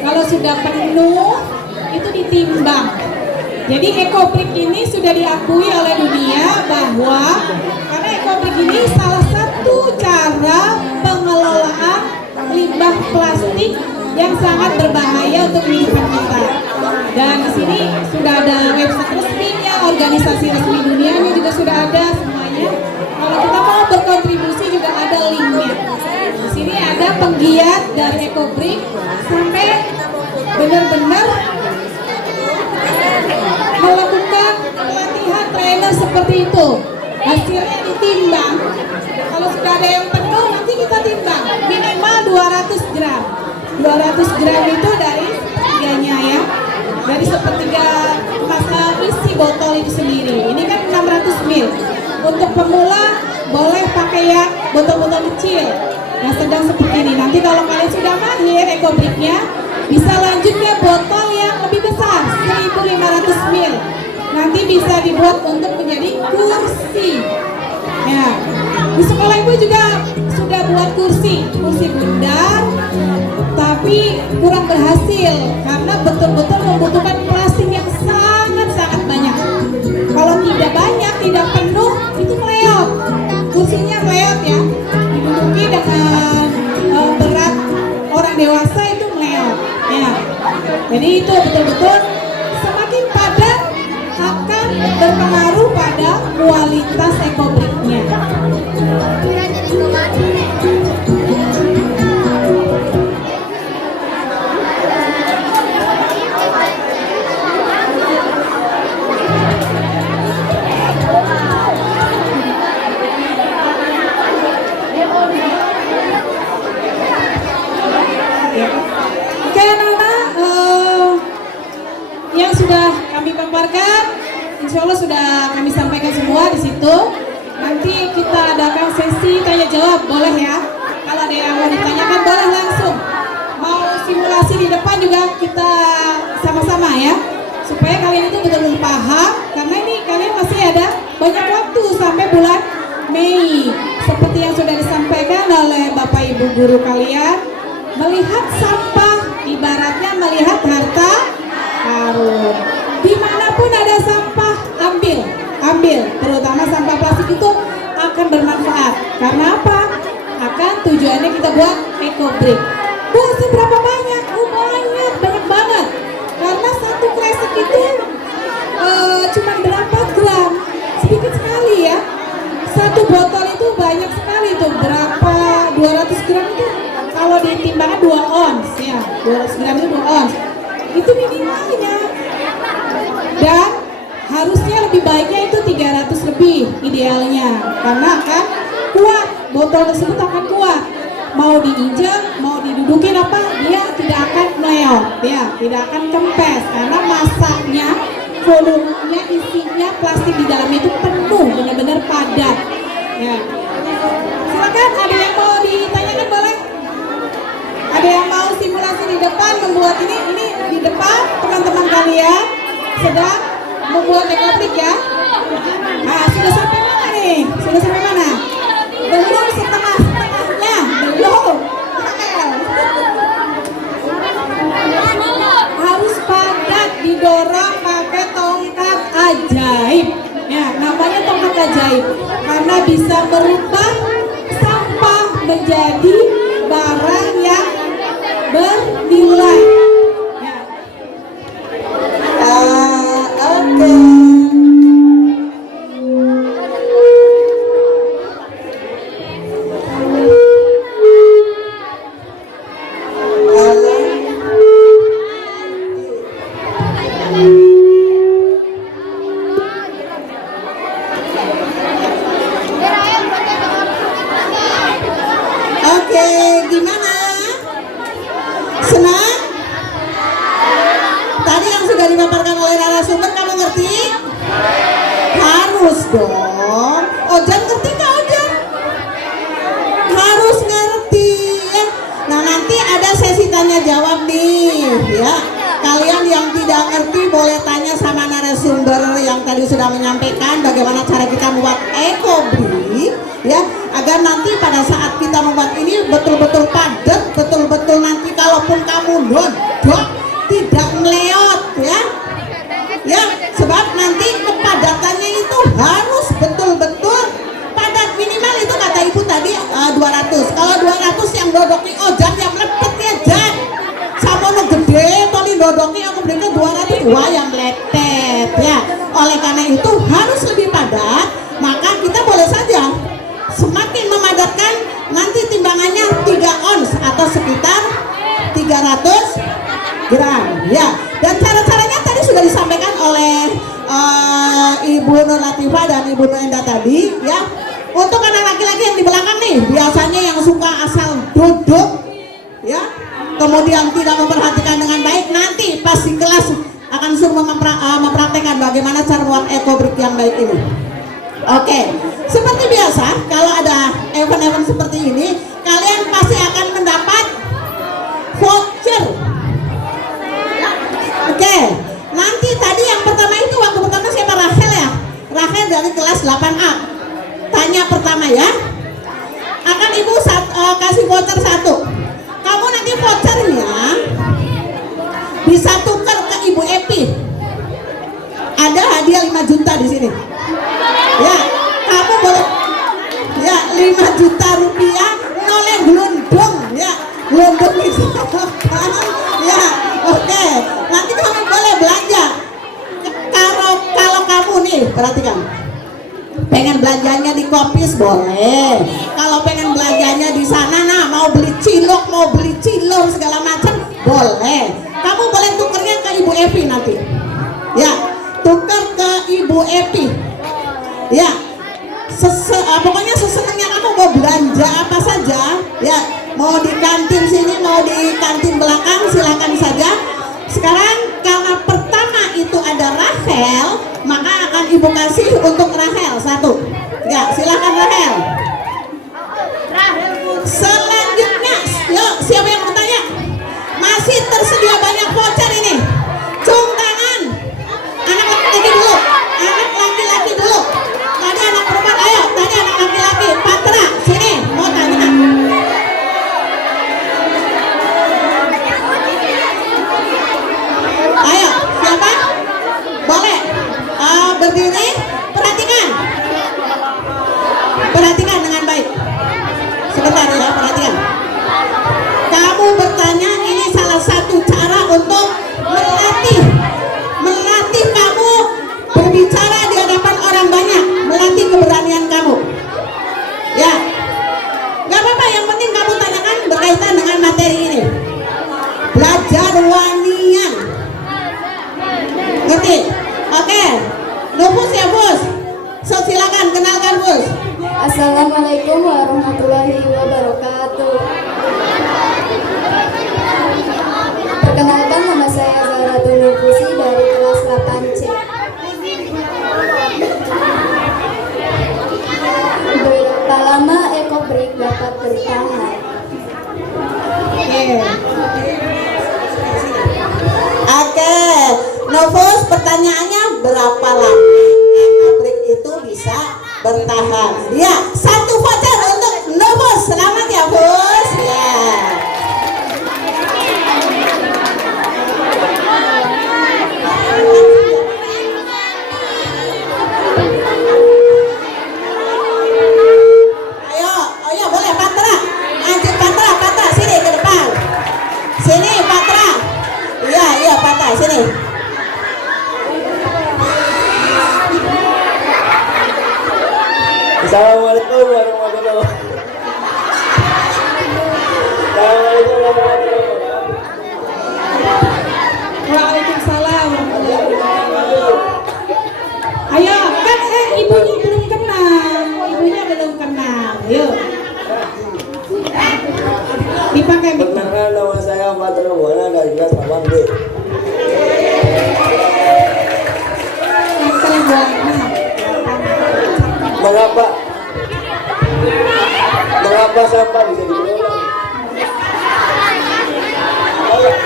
kalau sudah penuh itu ditimbang. Jadi EcoBrick ini sudah diakui oleh dunia bahwa karena EcoBrick ini salah satu cara pengelolaan limbah plastik yang sangat berbahaya untuk kehidupan kita. Dan di sini sudah ada website resminya, organisasi resmi dunianya juga sudah ada semuanya. Kalau kita mau berkontribusi juga ada linknya. Di sini ada penggiat dari EcoBrick sampai benar-benar melakukan pelatihan trainer seperti itu. Hasilnya ditimbang. Kalau sudah ada yang penuh nanti kita timbang minimal 200 gram. 200 gram itu dari sepertiganya ya. Dari sepertiga masa isi botol itu sendiri. Ini kan 600 ml. Untuk pemula boleh pakai yang botol-botol kecil. Yang sedang seperti ini. Nanti kalau kalian sudah mahir EcoBricknya, bisa lanjut ke botol yang lebih besar, 1500 ml. Nanti bisa dibuat untuk menjadi kursi. Ya, di sekolah ibu juga sudah buat kursi bundar, tapi kurang berhasil karena betul-betul membutuhkan plastik yang sangat-sangat banyak. Kalau tidak banyak, tidak penuh, itu meleot. Kursinya meleot ya, diduduki dengan berat orang dewasa itu meleot. Ya, jadi itu betul-betul semakin padat akan berpengaruh pada kualitas EcoBricknya. Oke anak-anak, yang sudah kami paparkan, insya Allah sudah kami sampaikan semua di situ. Nanti kita adakan sesi tanya jawab, boleh ya? Kalau ada yang mau ditanyakan boleh langsung. Mau simulasi di depan juga kita sama-sama ya, supaya kalian itu betul-betul paham. Karena ini kalian masih ada banyak waktu sampai bulan Mei. Seperti yang sudah disampaikan oleh Bapak Ibu guru kalian, melihat sampah ibaratnya melihat harta karun. Dimanapun ada sampah, ambil, terutama sampah plastik itu akan bermanfaat. Karena apa? Akan tujuannya kita buat EcoBrick. Buat seberapa banyak? Banyak banget. Karena satu kresek itu kalau ditimbangkan 2 ons ya, 200 gram itu 2 ons. Itu minimalnya. Dan harusnya lebih baiknya itu 300 lebih idealnya, karena akan kuat, botol tersebut akan kuat. Mau diinjak, mau didudukin apa, dia tidak akan meleot, ya, tidak akan kempes, karena masaknya, volumenya, isinya plastik di dalamnya itu penuh, benar-benar padat. Ya. Silakan, ada yang mau ditanyakan boleh? Ada yang mau simulasi di depan membuat ini di depan teman-teman kalian sedang membuat ekobrik ya. Nah, sudah sampai mana nih? Sudah sampai mana? Belum setengahnya, belum. Harus padat, didorong pakai tongkat ajaib. Ya, namanya tongkat ajaib karena bisa merubah sampah menjadi barang yang bernilai. Ya. Oke. Oke, gimana? Senang? Tadi yang sudah dipaparkan oleh narasumber kamu ngerti? Harus dong. Ojan ngerti nggak Ojan? Harus ngerti ya. Nah nanti ada sesi tanya jawab nih ya. Kalian yang tidak ngerti boleh tanya sama narasumber yang tadi sudah menyampaikan bagaimana cara kita membuat ekobrik ya, agar nanti pada saat kita membuat ini betul-betul padat, betul-betul nanti kalaupun kamu dodok tidak meleot ya. Ya, sebab nanti kepadatannya itu harus betul-betul padat, minimal itu kata ibu tadi 200. Kalau 200 yang dodoki Ojan yang meletet ya Jan. Samono gede toli dodoki aku berikan 200 wah yang meletet ya. Oleh karena itu harus lebih padat, maka kita boleh saja semakin memadatkan, nanti timbangannya 3 ons atau sekitar 300 gram ya. Dan cara-caranya tadi sudah disampaikan oleh Ibu Nur Latifah dan Ibu Nur Endah tadi ya. Untuk anak laki-laki yang di belakang nih, biasanya yang suka asal duduk ya, kemudian tidak memperhatikan dengan baik, nanti pas di kelas akan suruh mempraktekkan bagaimana cara buat ekobrik yang baik ini. Oke, seperti biasa kalau ada event-event seperti ini, kalian pasti akan mendapat voucher. Oke, nanti tadi yang pertama itu waktu pertama siapa? Rachel ya? Rachel dari kelas 8A. Tanya pertama ya. Akan ibu kasih voucher 1. Kamu nanti vouchernya bisa tukar ke Ibu Epi. Ada hadiah 5 juta di sini. Ya, kamu boleh ya 5 juta rupiah oleh gelundung ya. Gelundung itu ya, oke. Nanti kamu boleh belanja. Kalau kamu nih, perhatikan. Pengen belanjanya di Kopis boleh. Kalau pengen belanjanya di sana, nah mau beli cilok, mau beli cilor segala macam boleh. Kamu boleh tukernya ke Ibu Evi nanti. Ya, tuker ke Ibu Evi. Ya, pokoknya sesenangnya kamu mau belanja apa saja. Ya, mau di kantin sini, mau di kantin belakang silakan saja. Sekarang karena pertama itu ada Rachel, maka akan ibu kasih untuk Rachel 1. Ya, silakan Rachel. Selanjutnya, yuk siapa yang bertanya? Masih tersedia banyak voucher ini. Cung tangan. Anak laki-laki dulu. Anak laki-laki dulu. Tadi anak perempuan, ayo. Tadi anak laki-laki. Patra, sini. Mau tanya. Ayo, siapa? Boleh berdiri. perkenalkan Bos. Assalamualaikum warahmatullahi wabarakatuh. Perkenalkan, nama saya Zahratul Nurfusi dari kelas 8C. Berapa lama ekobrik dapat bertahan? Oke, Novus, pertanyaannya berapa lama ekobrik itu bisa bertahan? Ya, 1 voucher untuk Novus. Selamat ya Bos. Ya. Ayo, oh ya boleh Patra. Lanjut Patra, sini ke depan. Sini Patra. Iya Patra, sini. Assalamualaikum warahmatullahi wabarakatuh. Assalamualaikum warahmatullahi wabarakatuh. Waalaikumsalam. Ayo, kan ibunya belum kenal. Ayo. Dipakai mic. Perkenalkan, nama saya Fatur Buana dari kelas 8B. Mengapa sampah bisa dikelola?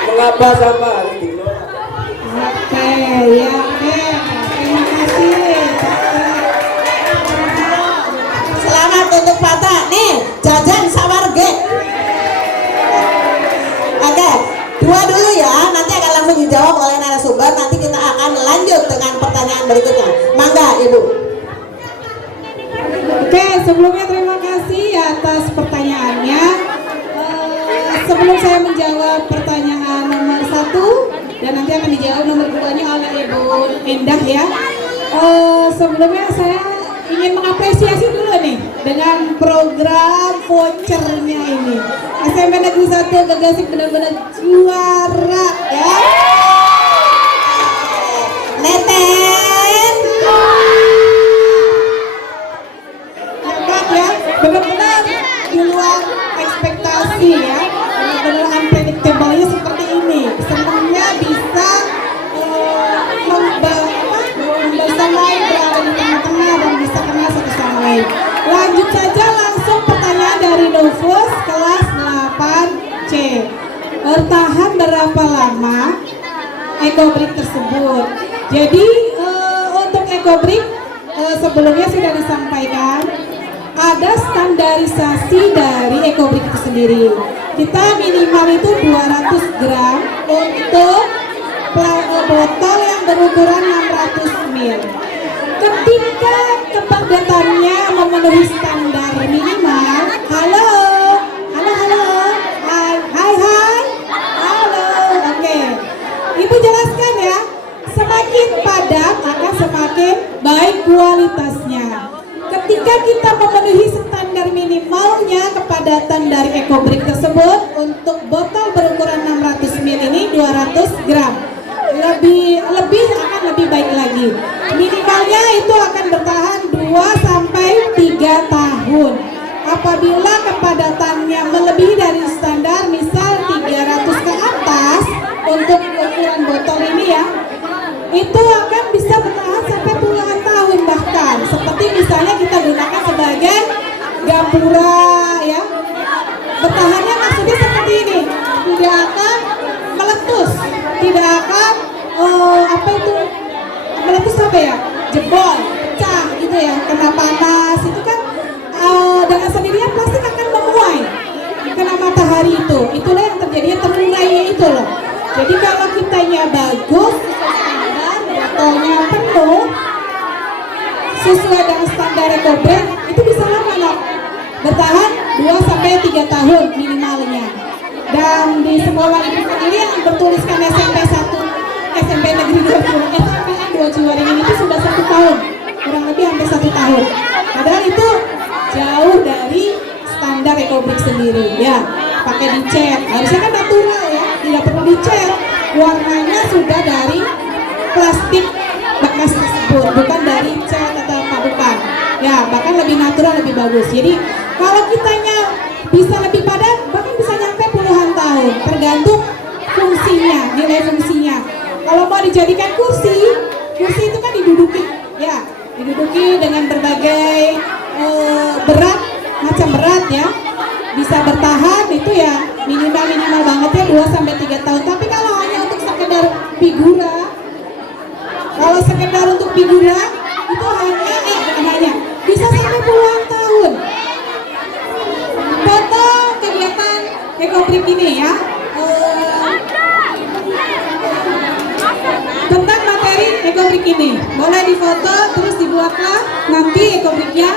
Mengapa sampah harus dikelola? Oke. Terima kasih. Selamat untuk Patra. Nih, jajan sawarge. Oke, 2 dulu ya. Nanti akan langsung dijawab oleh narasumber. Nanti kita akan lanjut dengan pertanyaan berikutnya. Mangga, Ibu. Oke, sebelumnya terima kasih atas pertanyaannya. Sebelum saya menjawab pertanyaan nomor 1 dan nanti akan dijawab nomor 2-nya oleh Ibu Endah ya. Sebelumnya saya ingin mengapresiasi dulu nih dengan program vouchernya ini. SMP Negeri 1 Gegasik benar-benar juara ya. Neten. Hebat ya, benar-benar di luar ekspektasi ya. Benar-benar unpredictable-nya seperti ini. Senangnya bisa membersamai berada di tengah-tengah dan bisa kenal satu sama lain. Lanjut saja langsung pertanyaan dari Novus kelas 8C. Bertahan berapa lama ekobrik tersebut? Jadi untuk ekobrik sebelumnya sudah disampaikan ada standarisasi dari ekobrik itu sendiri. Kita minimal itu 200 gram untuk botol yang berukuran 600 ml. Ketika kepadatannya memenuhi standar minimal, halo, oke. Ibu jelaskan ya, semakin padat akan semakin baik kualitasnya. Ketika kita memenuhi standar minimalnya kepadatan dari ekobrik tersebut, untuk botol berukuran 600 ml ini 200 gram. Lebih akan lebih baik lagi. Minimalnya itu akan bertahan 2-3 tahun. Apabila kepadatannya melebihi dari standar, misal 300 ke atas untuk ukuran botol ini ya, itu akan bisa bertahan sampai puluhan tahun bahkan. Seperti misalnya kita gunakan sebagai gapura ya. Bertahannya maksudnya seperti ini, tidak akan meletus, tidak akan meletus apa ya, jebol, pecah gitu ya, kena panas itu kan dengan sendirinya plastik akan memuai kena matahari itu. Itulah yang terjadinya terurainya itu loh. Jadi kalau kitanya bagus, standar, botolnya penuh sesuai dengan standar ekobrik, itu bisa lama loh, bertahan 2-3 tahun minimalnya. Dan di sekolah itu sendiri yang bertuliskan SMP Negeri 2 Ciwaring ini itu sudah 1 tahun, kurang lebih hampir 1 tahun. Padahal itu jauh dari standar ekobrik sendiri ya. Pakai dicat, harusnya kan natural ya, tidak perlu dicat. Warnanya sudah dari plastik bekas tersebut, bukan dari cat atau apa, bukan. Ya, lebih natural, lebih bagus. Jadi kalau kitanya bisa lebih padat, bahkan bisa nyampe puluhan tahun, tergantung fungsinya, nilai fungsinya. Kalau mau dijadikan kursi itu kan diduduki, ya, diduduki dengan berbagai berat, macam berat ya, bisa bertahan itu ya minimal banget ya 2-3 tahun. Tapi kalau hanya untuk sekedar figura, itu hanya bisa sampai puluhan tahun. Foto kegiatan ekobrik ini ya, tentang materi ekobrik ini boleh difoto, terus dibuatlah nanti ekobriknya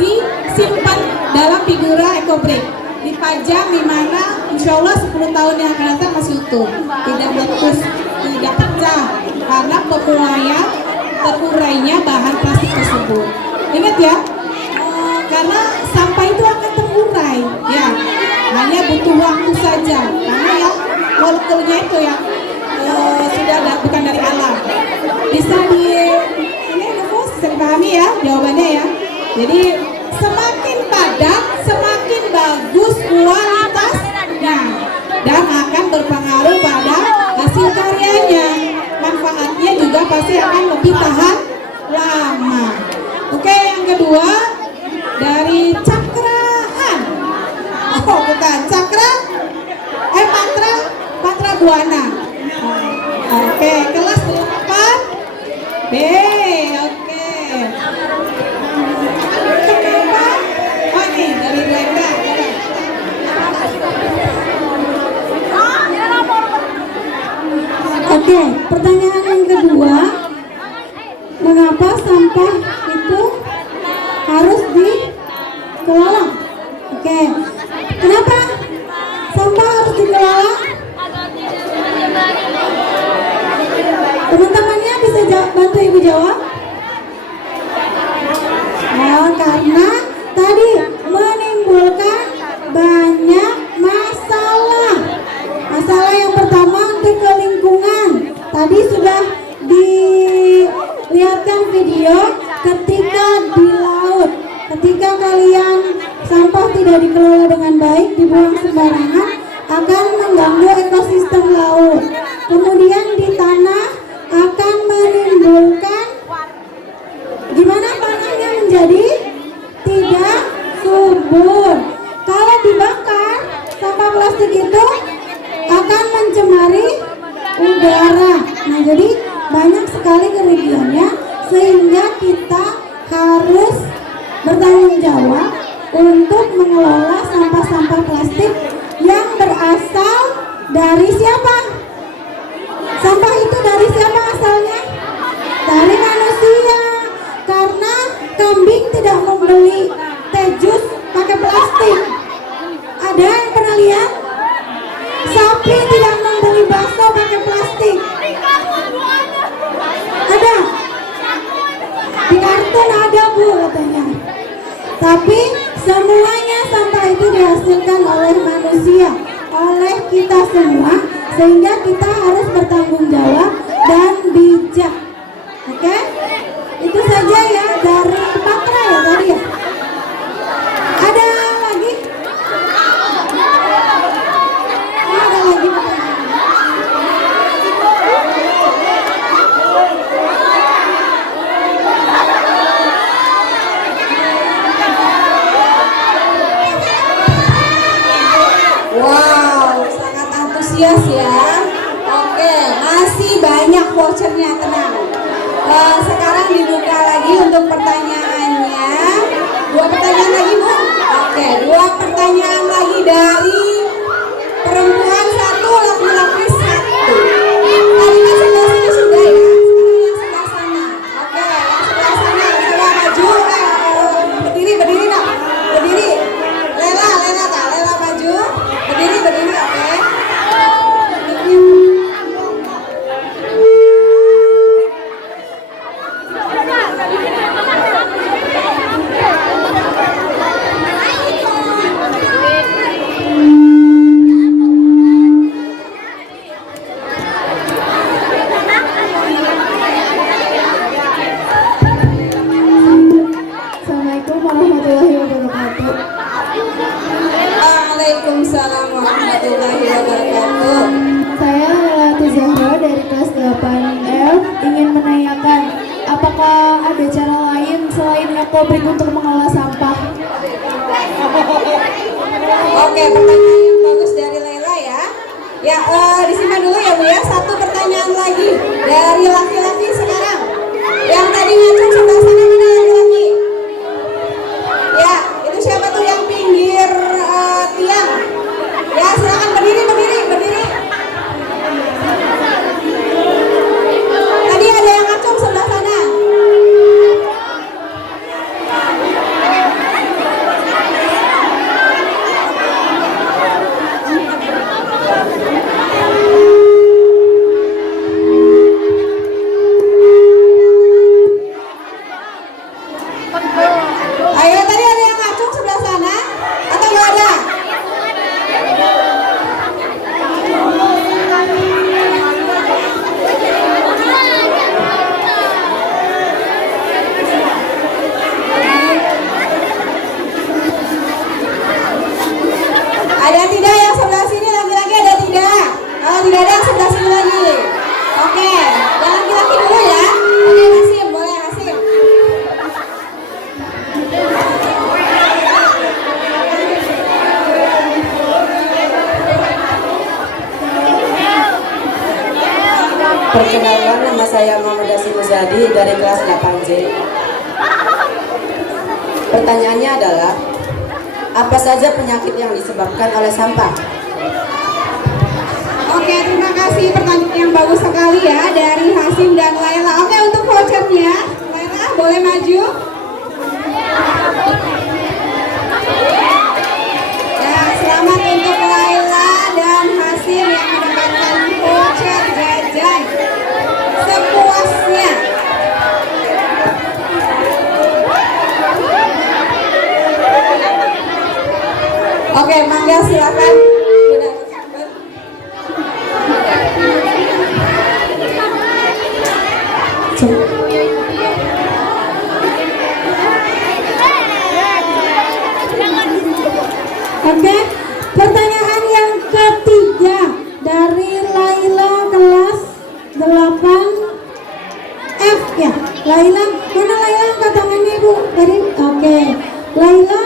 disimpan dalam figura ekobrik, dipajang di mana insya Allah 10 tahun yang akan datang masih utuh, tidak meletus, tidak pecah karena terurainya bahan plastik tersebut. Ingat ya, karena sampah itu akan terurai ya, hanya butuh waktu saja karena ya molekulnya itu ya sudah bukan dari alam. Bisa ini bisa dipahami ya jawabannya ya. Jadi semakin padat, semakin bagus kualitasnya dan akan berpengaruh pada hasil karyanya. Manfaatnya juga pasti akan lebih tahan lama. Oke, yang kedua dari Cakrahan. Oh, bukan Patra Buana. Oke, kelas 8 B. Oke. Kenapa? Oh, ini dari Brenda. Oke, pertanyaan yang kedua, mengapa sampah itu harus dikelola? Oke, kenapa sampah harus dikelola? Teman-temannya bisa bantu Ibu jawab? Oh, karena tadi menimbulkan banyak masalah. Masalah yang pertama untuk ke lingkungan. Tadi sudah dilihatkan video ketika di laut. Ketika kalian sampah tidak dikelola dengan baik, dibuang sembarangan, akan mengganggu ekosistem laut. Kemudian di tanah akan menimbulkan gimana tanahnya menjadi tidak subur. Kalau dibakar, sampah plastik itu akan mencemari udara. Nah, jadi banyak sekali kerugiannya sehingga kita harus bertanggung jawab untuk mengelola sampah-sampah plastik yang berasal dari siapa? Sampah itu dari siapa asalnya? Dari manusia. Karena kambing tidak membeli teh jus pakai plastik. Ada yang pernah lihat? Sapi tidak membeli bakso pakai plastik. Ada? Di kartun ada Bu katanya. Tapi semuanya sampah itu dihasilkan oleh manusia, oleh kita semua, sehingga kita harus bertanggung jawab dan bijak. Oke? Itu saja ya dari Patra ya tadi ya. Ada lagi? Ada lagi. Wow, sangat antusias ya. Oke, masih banyak vouchernya, tenang. Sekarang dibuka lagi untuk pertanyaannya. 2 pertanyaan lagi Bu. Oke, 2 pertanyaan lagi dari perempuan 1, laki-laki 1. Tadi kan sebelah sini sudah ya. Sekarang yang sebelah sana. Oke, yang sebelah sana coba maju. Berdiri nak. Berdiri. Lela maju. Berdiri oke. wabarakatuh. Saya Lelati Zahra dari kelas 8F ingin menanyakan apakah ada cara lain selain ekobrik untuk mengolah sampah? Oke, pertanyaan yang bagus dari Laila ya. Ya, disimpan dulu ya Bu ya. Satu pertanyaan lagi dari laki-laki sekarang. Yang tadi ngacung sebelah sana mana laki-laki? Ya, itu siapa tuh yang pinggir tiang? Ya, silakan berdiri. Tadi ada yang ngacung sebelah sana. Ayo, tadi ada yang ngacung sebelah sana atau nggak ada? Ada tidak yang sebelah sini laki-laki, ada tidak? Kalau tidak ada yang sebelah sini lagi. Oke, yang laki-laki dulu ya. Oke, Hasim, boleh Hasim. Perkenalkan, nama saya Muhammad Hasim Muzadi dari kelas 8J. Pertanyaannya adalah, apa saja penyakit yang disebabkan oleh sampah? Oke, terima kasih pertanyaan yang bagus sekali ya dari Hasim dan Laila. Oke, untuk vouchernya, Laila boleh maju. Ya, selamat untuk Laila dan Hasim yang mendapatkan voucher jajan sepuasnya. Oke, mangga silakan. Oke, pertanyaan yang ketiga dari Laila kelas 8F ya. Laila, mana Laila angkat tangannya Bu? Tadi, oke. Laila,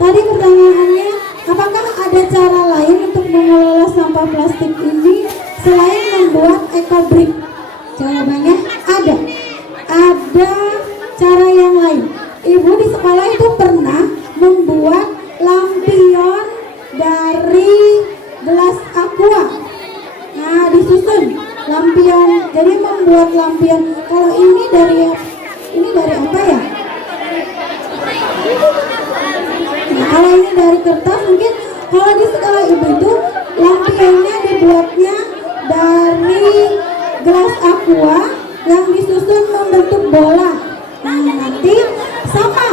tadi pertanyaannya, apakah ada cara lain untuk mengelola sampah plastik ini selain membuat ekobrik? Jawabannya ada. Ada cara yang lain. Ibu di sekolah itu pernah membuat lampion dari gelas aqua. Nah, disusun lampion. Jadi membuat lampion. Kalau ini dari apa ya? Nah, kalau ini dari kertas, mungkin kalau di sekolah ibu itu lampionnya dibuatnya dari gelas aqua yang disusun membentuk bola. Nah, nanti sama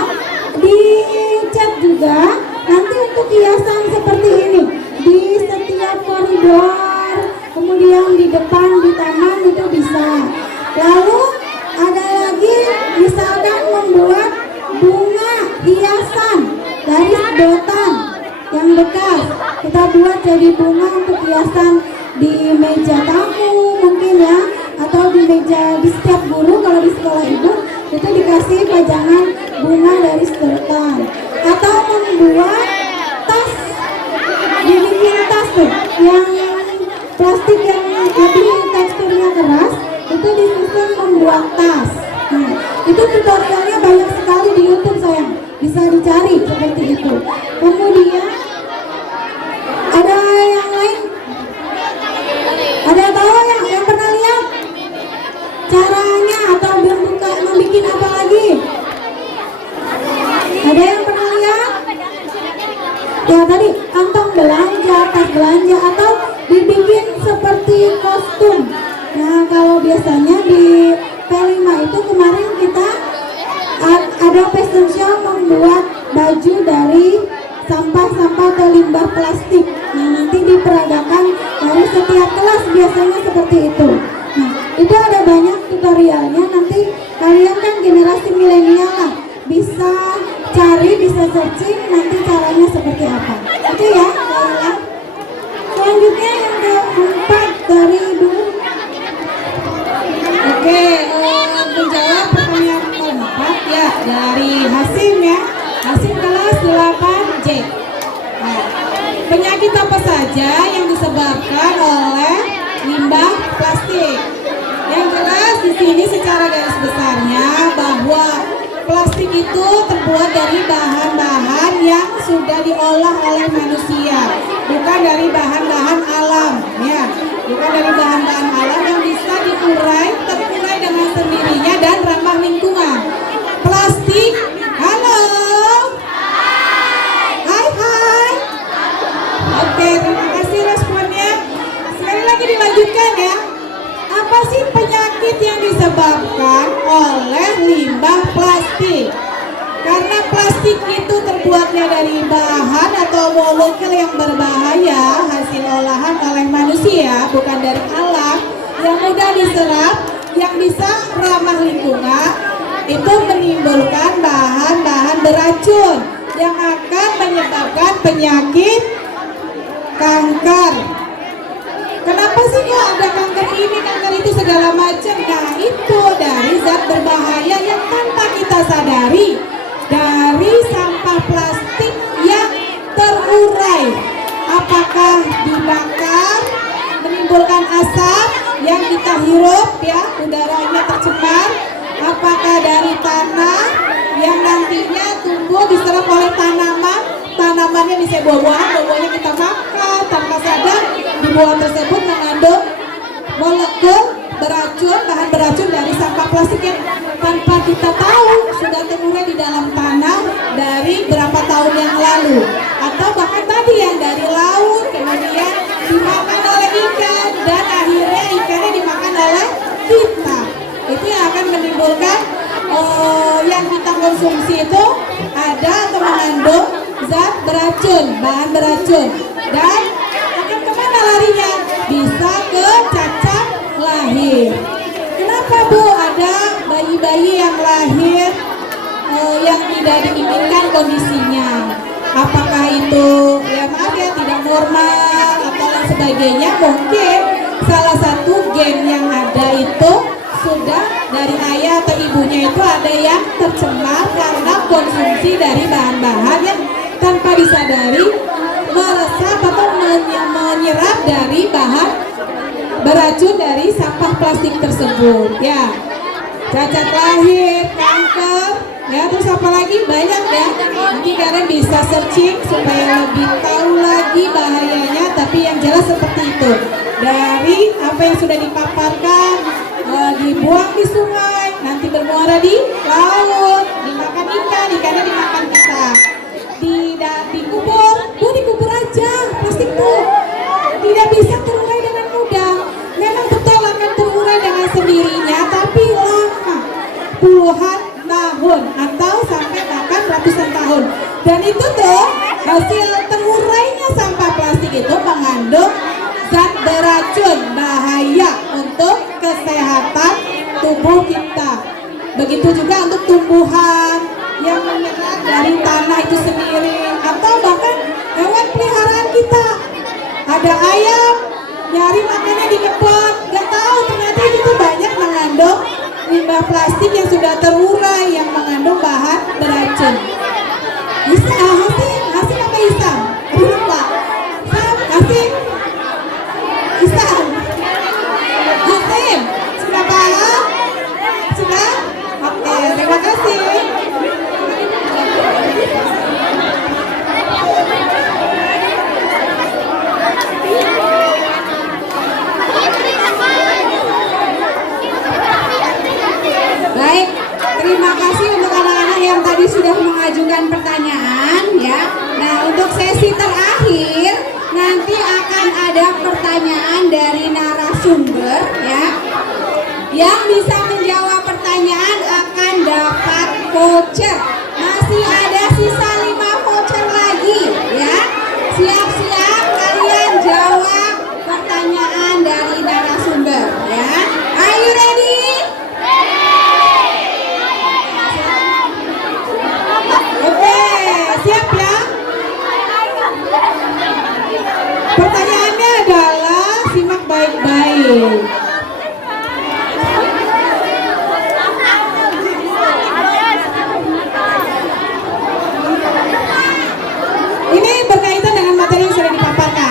dicat juga nanti untuk hiasan seperti ini di setiap koridor, kemudian di depan di taman itu bisa. Lalu ada lagi misalkan membuat bunga hiasan dari sedotan yang bekas, kita buat jadi bunga untuk hiasan di meja tamu mungkin ya, atau di meja di setiap guru. Kalau di sekolah ibu itu dikasih pajangan bunga dari sedotan, atau membuat tas, dibikin tas tuh yang plastik yang lebih teksturnya keras, itu disusun membuat tas. Nah, itu tutorialnya banyak sekali di YouTube sayang, bisa dicari seperti itu. Kemudian ada yang lain, ada tahu yang pernah lihat caranya atau membuat apa lagi? Ada yang pernah lihat? Ya tadi kantong belanja, tas belanja, atau dibikin seperti kostum. Nah, kalau biasanya di P5 itu kemarin kita ada fashion show membuat baju dari sampah-sampah atau limbah plastik. Nah, nanti diperagakan dari setiap kelas biasanya seperti itu. Nah, itu ada banyak tutorialnya. Nanti kalian kan generasi milenial lah, bisa cari, bisa searching nanti caranya seperti apa. Oke ya, Laila. Selanjutnya penyakit apa saja yang disebabkan oleh limbah plastik? Yang jelas di sini secara garis besarnya bahwa plastik itu terbuat dari bahan-bahan yang sudah diolah oleh manusia, bukan dari bahan-bahan alam, ya, bukan dari bahan-bahan alam yang bisa terurai dengan sendirinya dan ramah lingkungan. Plastik, halo, hai. Oke, terima kasih responnya. Sekali lagi dilanjutkan ya. Apa sih penyakit yang disebabkan oleh limbah plastik? Karena plastik itu terbuatnya dari bahan atau molekul yang berbahaya hasil olahan oleh manusia, bukan dari alam, yang mudah diserap, yang bisa ramah lingkungan, itu menimbulkan bahan-bahan beracun yang akan menyebabkan penyakit kanker. Kenapa sih kok ada kanker ini, kanker itu segala macam? Nah, itu dari zat berbahaya yang tanpa kita sadari dari sampah plastik yang terurai. Apakah dibakar menimbulkan asap yang kita hirup, ya, udaranya tercemar? Apakah dari tanah yang nantinya tumbuh diserap oleh tanamannya bisa buah-buahannya kita makan tanpa sadar, di buah tersebut mengandung molekul beracun, bahan beracun dari sampah plastik yang tanpa kita tahu sudah terurai di dalam tanah dari berapa tahun yang lalu, atau bahkan tadi yang dari laut kemudian dimakan oleh ikan dan akhirnya ikannya dimakan oleh kita. Itu yang akan menimbulkan yang kita konsumsi itu ada atau mengandung zat beracun, bahan beracun, dan akan kemana larinya? Bisa ke cacat lahir. Kenapa Bu ada bayi-bayi yang lahir yang tidak diinginkan kondisinya? Apakah itu ya maaf ya tidak normal atau lain sebagainya? Mungkin salah satu gen yang ada itu sudah dari ayah atau ibunya itu ada yang tercemar karena konsumsi dari bahan-bahan yang tanpa disadari meresap atau menyerap dari bahan beracun dari sampah plastik tersebut, ya. Cacat lahir, kanker, ya, terus apa lagi? Banyak ya. Nanti kalian bisa searching supaya lebih tahu lagi bahayanya, tapi yang jelas seperti itu. Dari apa yang sudah dipaparkan, dibuang di sungai, nanti bermuara di laut, dimakan ikan, ikannya dimakan kita. Dikubur, Bu, dikubur aja plastik Bu. Tidak bisa terurai dengan mudah. Memang betul akan terurai dengan sendirinya, tapi lama, puluhan tahun atau sampai bahkan ratusan tahun. Dan itu tuh hasil terurainya sampah plastik itu mengandung zat beracun bahaya untuk kesehatan tubuh kita. Begitu juga untuk tumbuhan yang menyerap dari tanah itu sendiri, atau bahkan hewan peliharaan kita. Ada ayam nyari makannya di kebun, nggak tahu ternyata itu tuh banyak mengandung limbah plastik yang sudah terurai yang mengandung bahan beracun. Hasim apa Isam? Lupa. Hasim. Sudah paham? Sudah? Oke, terima kasih. Baik, terima kasih untuk anak-anak yang tadi sudah mengajukan pertanyaan, ya. Nah, untuk sesi terakhir nanti akan ada pertanyaan dari narasumber, ya. Yang bisa menjawab pertanyaan akan dapat voucher. Masih ada sisa 5 voucher lagi, ya. Siap-siap kalian jawab pertanyaan dari narasumber, ya. Are you ready? Oke, siap ya. Pertanyaannya adalah simak baik-baik. Ini berkaitan dengan materi yang sudah dipaparkan.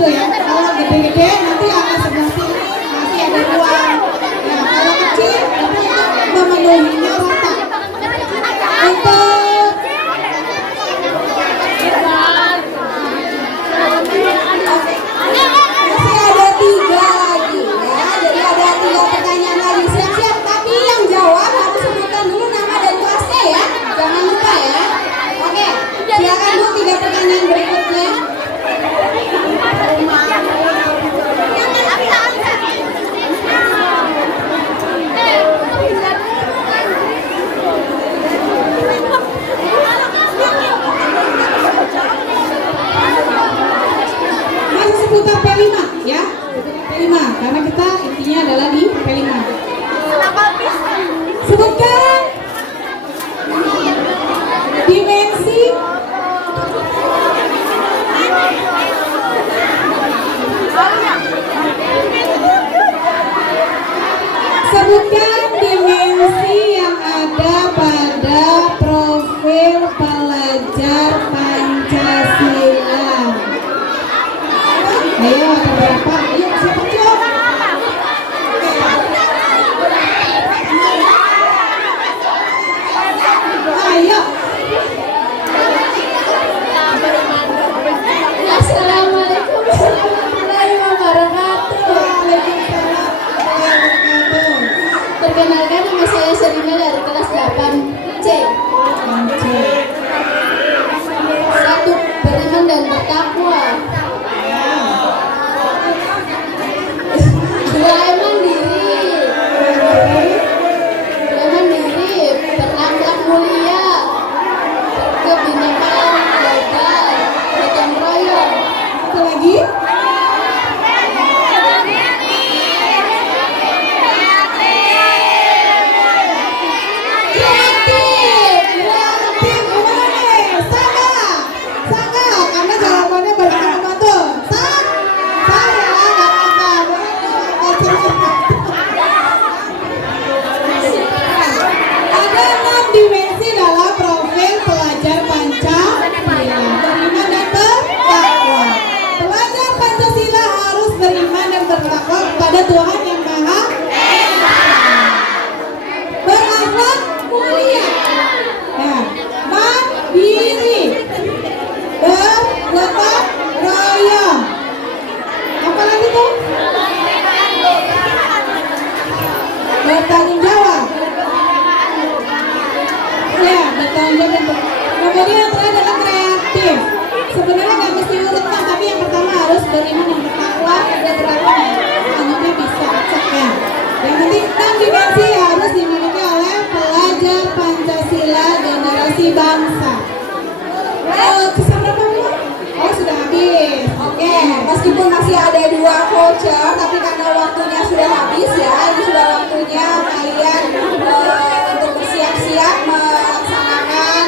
itu ya. Kalau gede-gede nanti akan sebelah sini masih ada ruang. Ya, kalau kecil nanti memenuhinya rata. Untuk masih ada 3 lagi ya. Jadi ada 3 pertanyaan lagi. Siap-siap. Tapi yang jawab harus sebutkan dulu nama dan kelasnya ya. Jangan lupa ya. Oke. Silakan Bu 3 pertanyaan berikutnya. masih seputar P5 ya. P5 karena kita intinya adalah di P5. Sebutkan dimensi sebutkan dimensi yang ada pada profil pelajar Pancasila. Ayo, ada berapa? Ayo, siapa jawab? Ayo. Assalamualaikum warahmatullahi wabarakatuh. Waalaikumsalam warahmatullahi wabarakatuh. Perkenalkan, nama saya Serina dari kelas 8C. Satu, beriman dan bertakwa. Dua, mandiri, berakhlak mulia, kebinekaan global, gotong royong. Satu lagi. Kreatif. Kreatif, gimana nih? Sangga, karena jawabannya banyak yang membantu. Saya nggak apa-apa. Ada 6 dimensi dalam profil pelajar Pancasila. Beriman dan bertakwa. Pelajar Pancasila harus beriman dan bertakwa kepada Tuhan yang Maha Esa. Berakhlak mulia. Nah, mandiri. Bergotong royong. Apa lagi tuh? Bertanggung jawab. Ya, bertanggung jawab. Kemudian yang terakhir adalah kreatif. Sebenarnya nggak mesti urutan, tapi yang pertama harus beriman dan bertakwa dan bertakwa. Selanjutnya bisa ya. Yang penting 6 dimensi harus dimiliki oleh pelajar Pancasila generasi bangsa. Kisah berapa Bu? Oh, sudah habis. Oke, meskipun masih ada 2 voucher, tapi karena waktunya sudah habis ya, ini sudah waktunya kalian untuk bersiap-siap melaksanakan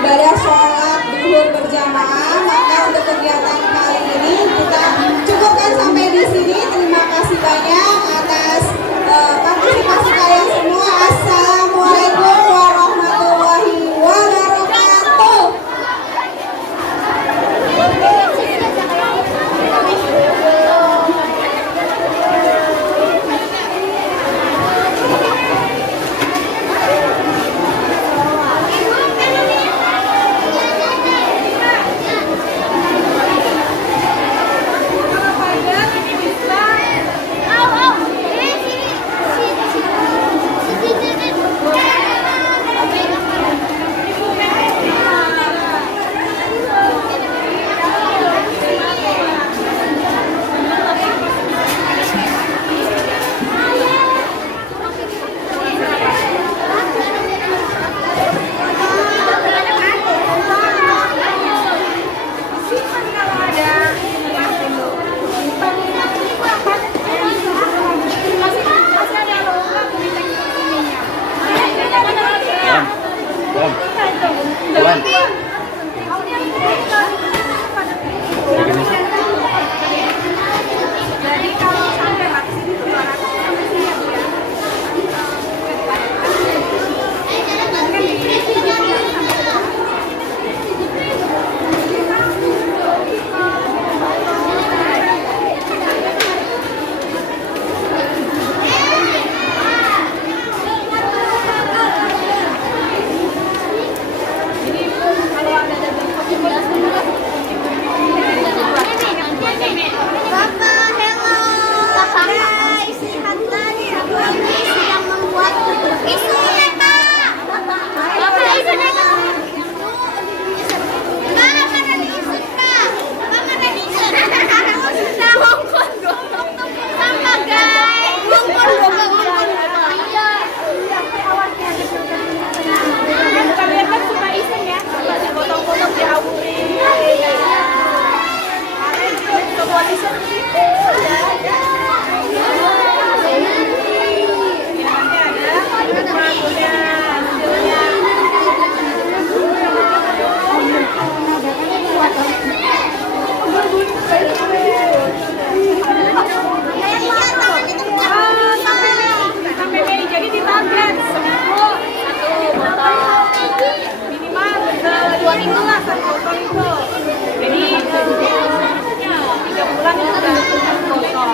ibadah sholat zuhur berjamaah. Maka untuk kegiatan kali ini kita cukupkan sampai di sini. Terima kasih banyak atas partisipasi kalian semua. Assalamualaikum warahmatullahi wabarakatuh. sampai Mei, jadi ditarget seminggu satu botol, minimal 2 minggu lah satu botol itu. Jadi 3 bulan itu udah 1 botol.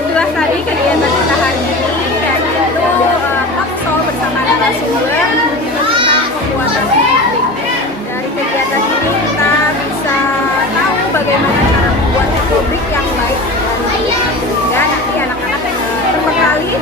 Itulah tadi kegiatan kita hari ini, kayak gitu talk show bersama narasumber tentang pembuatan puding. Dari kegiatan ini kita bisa tahu bagaimana cara membuat puding yang baik, sehingga nanti anak-anak terbekali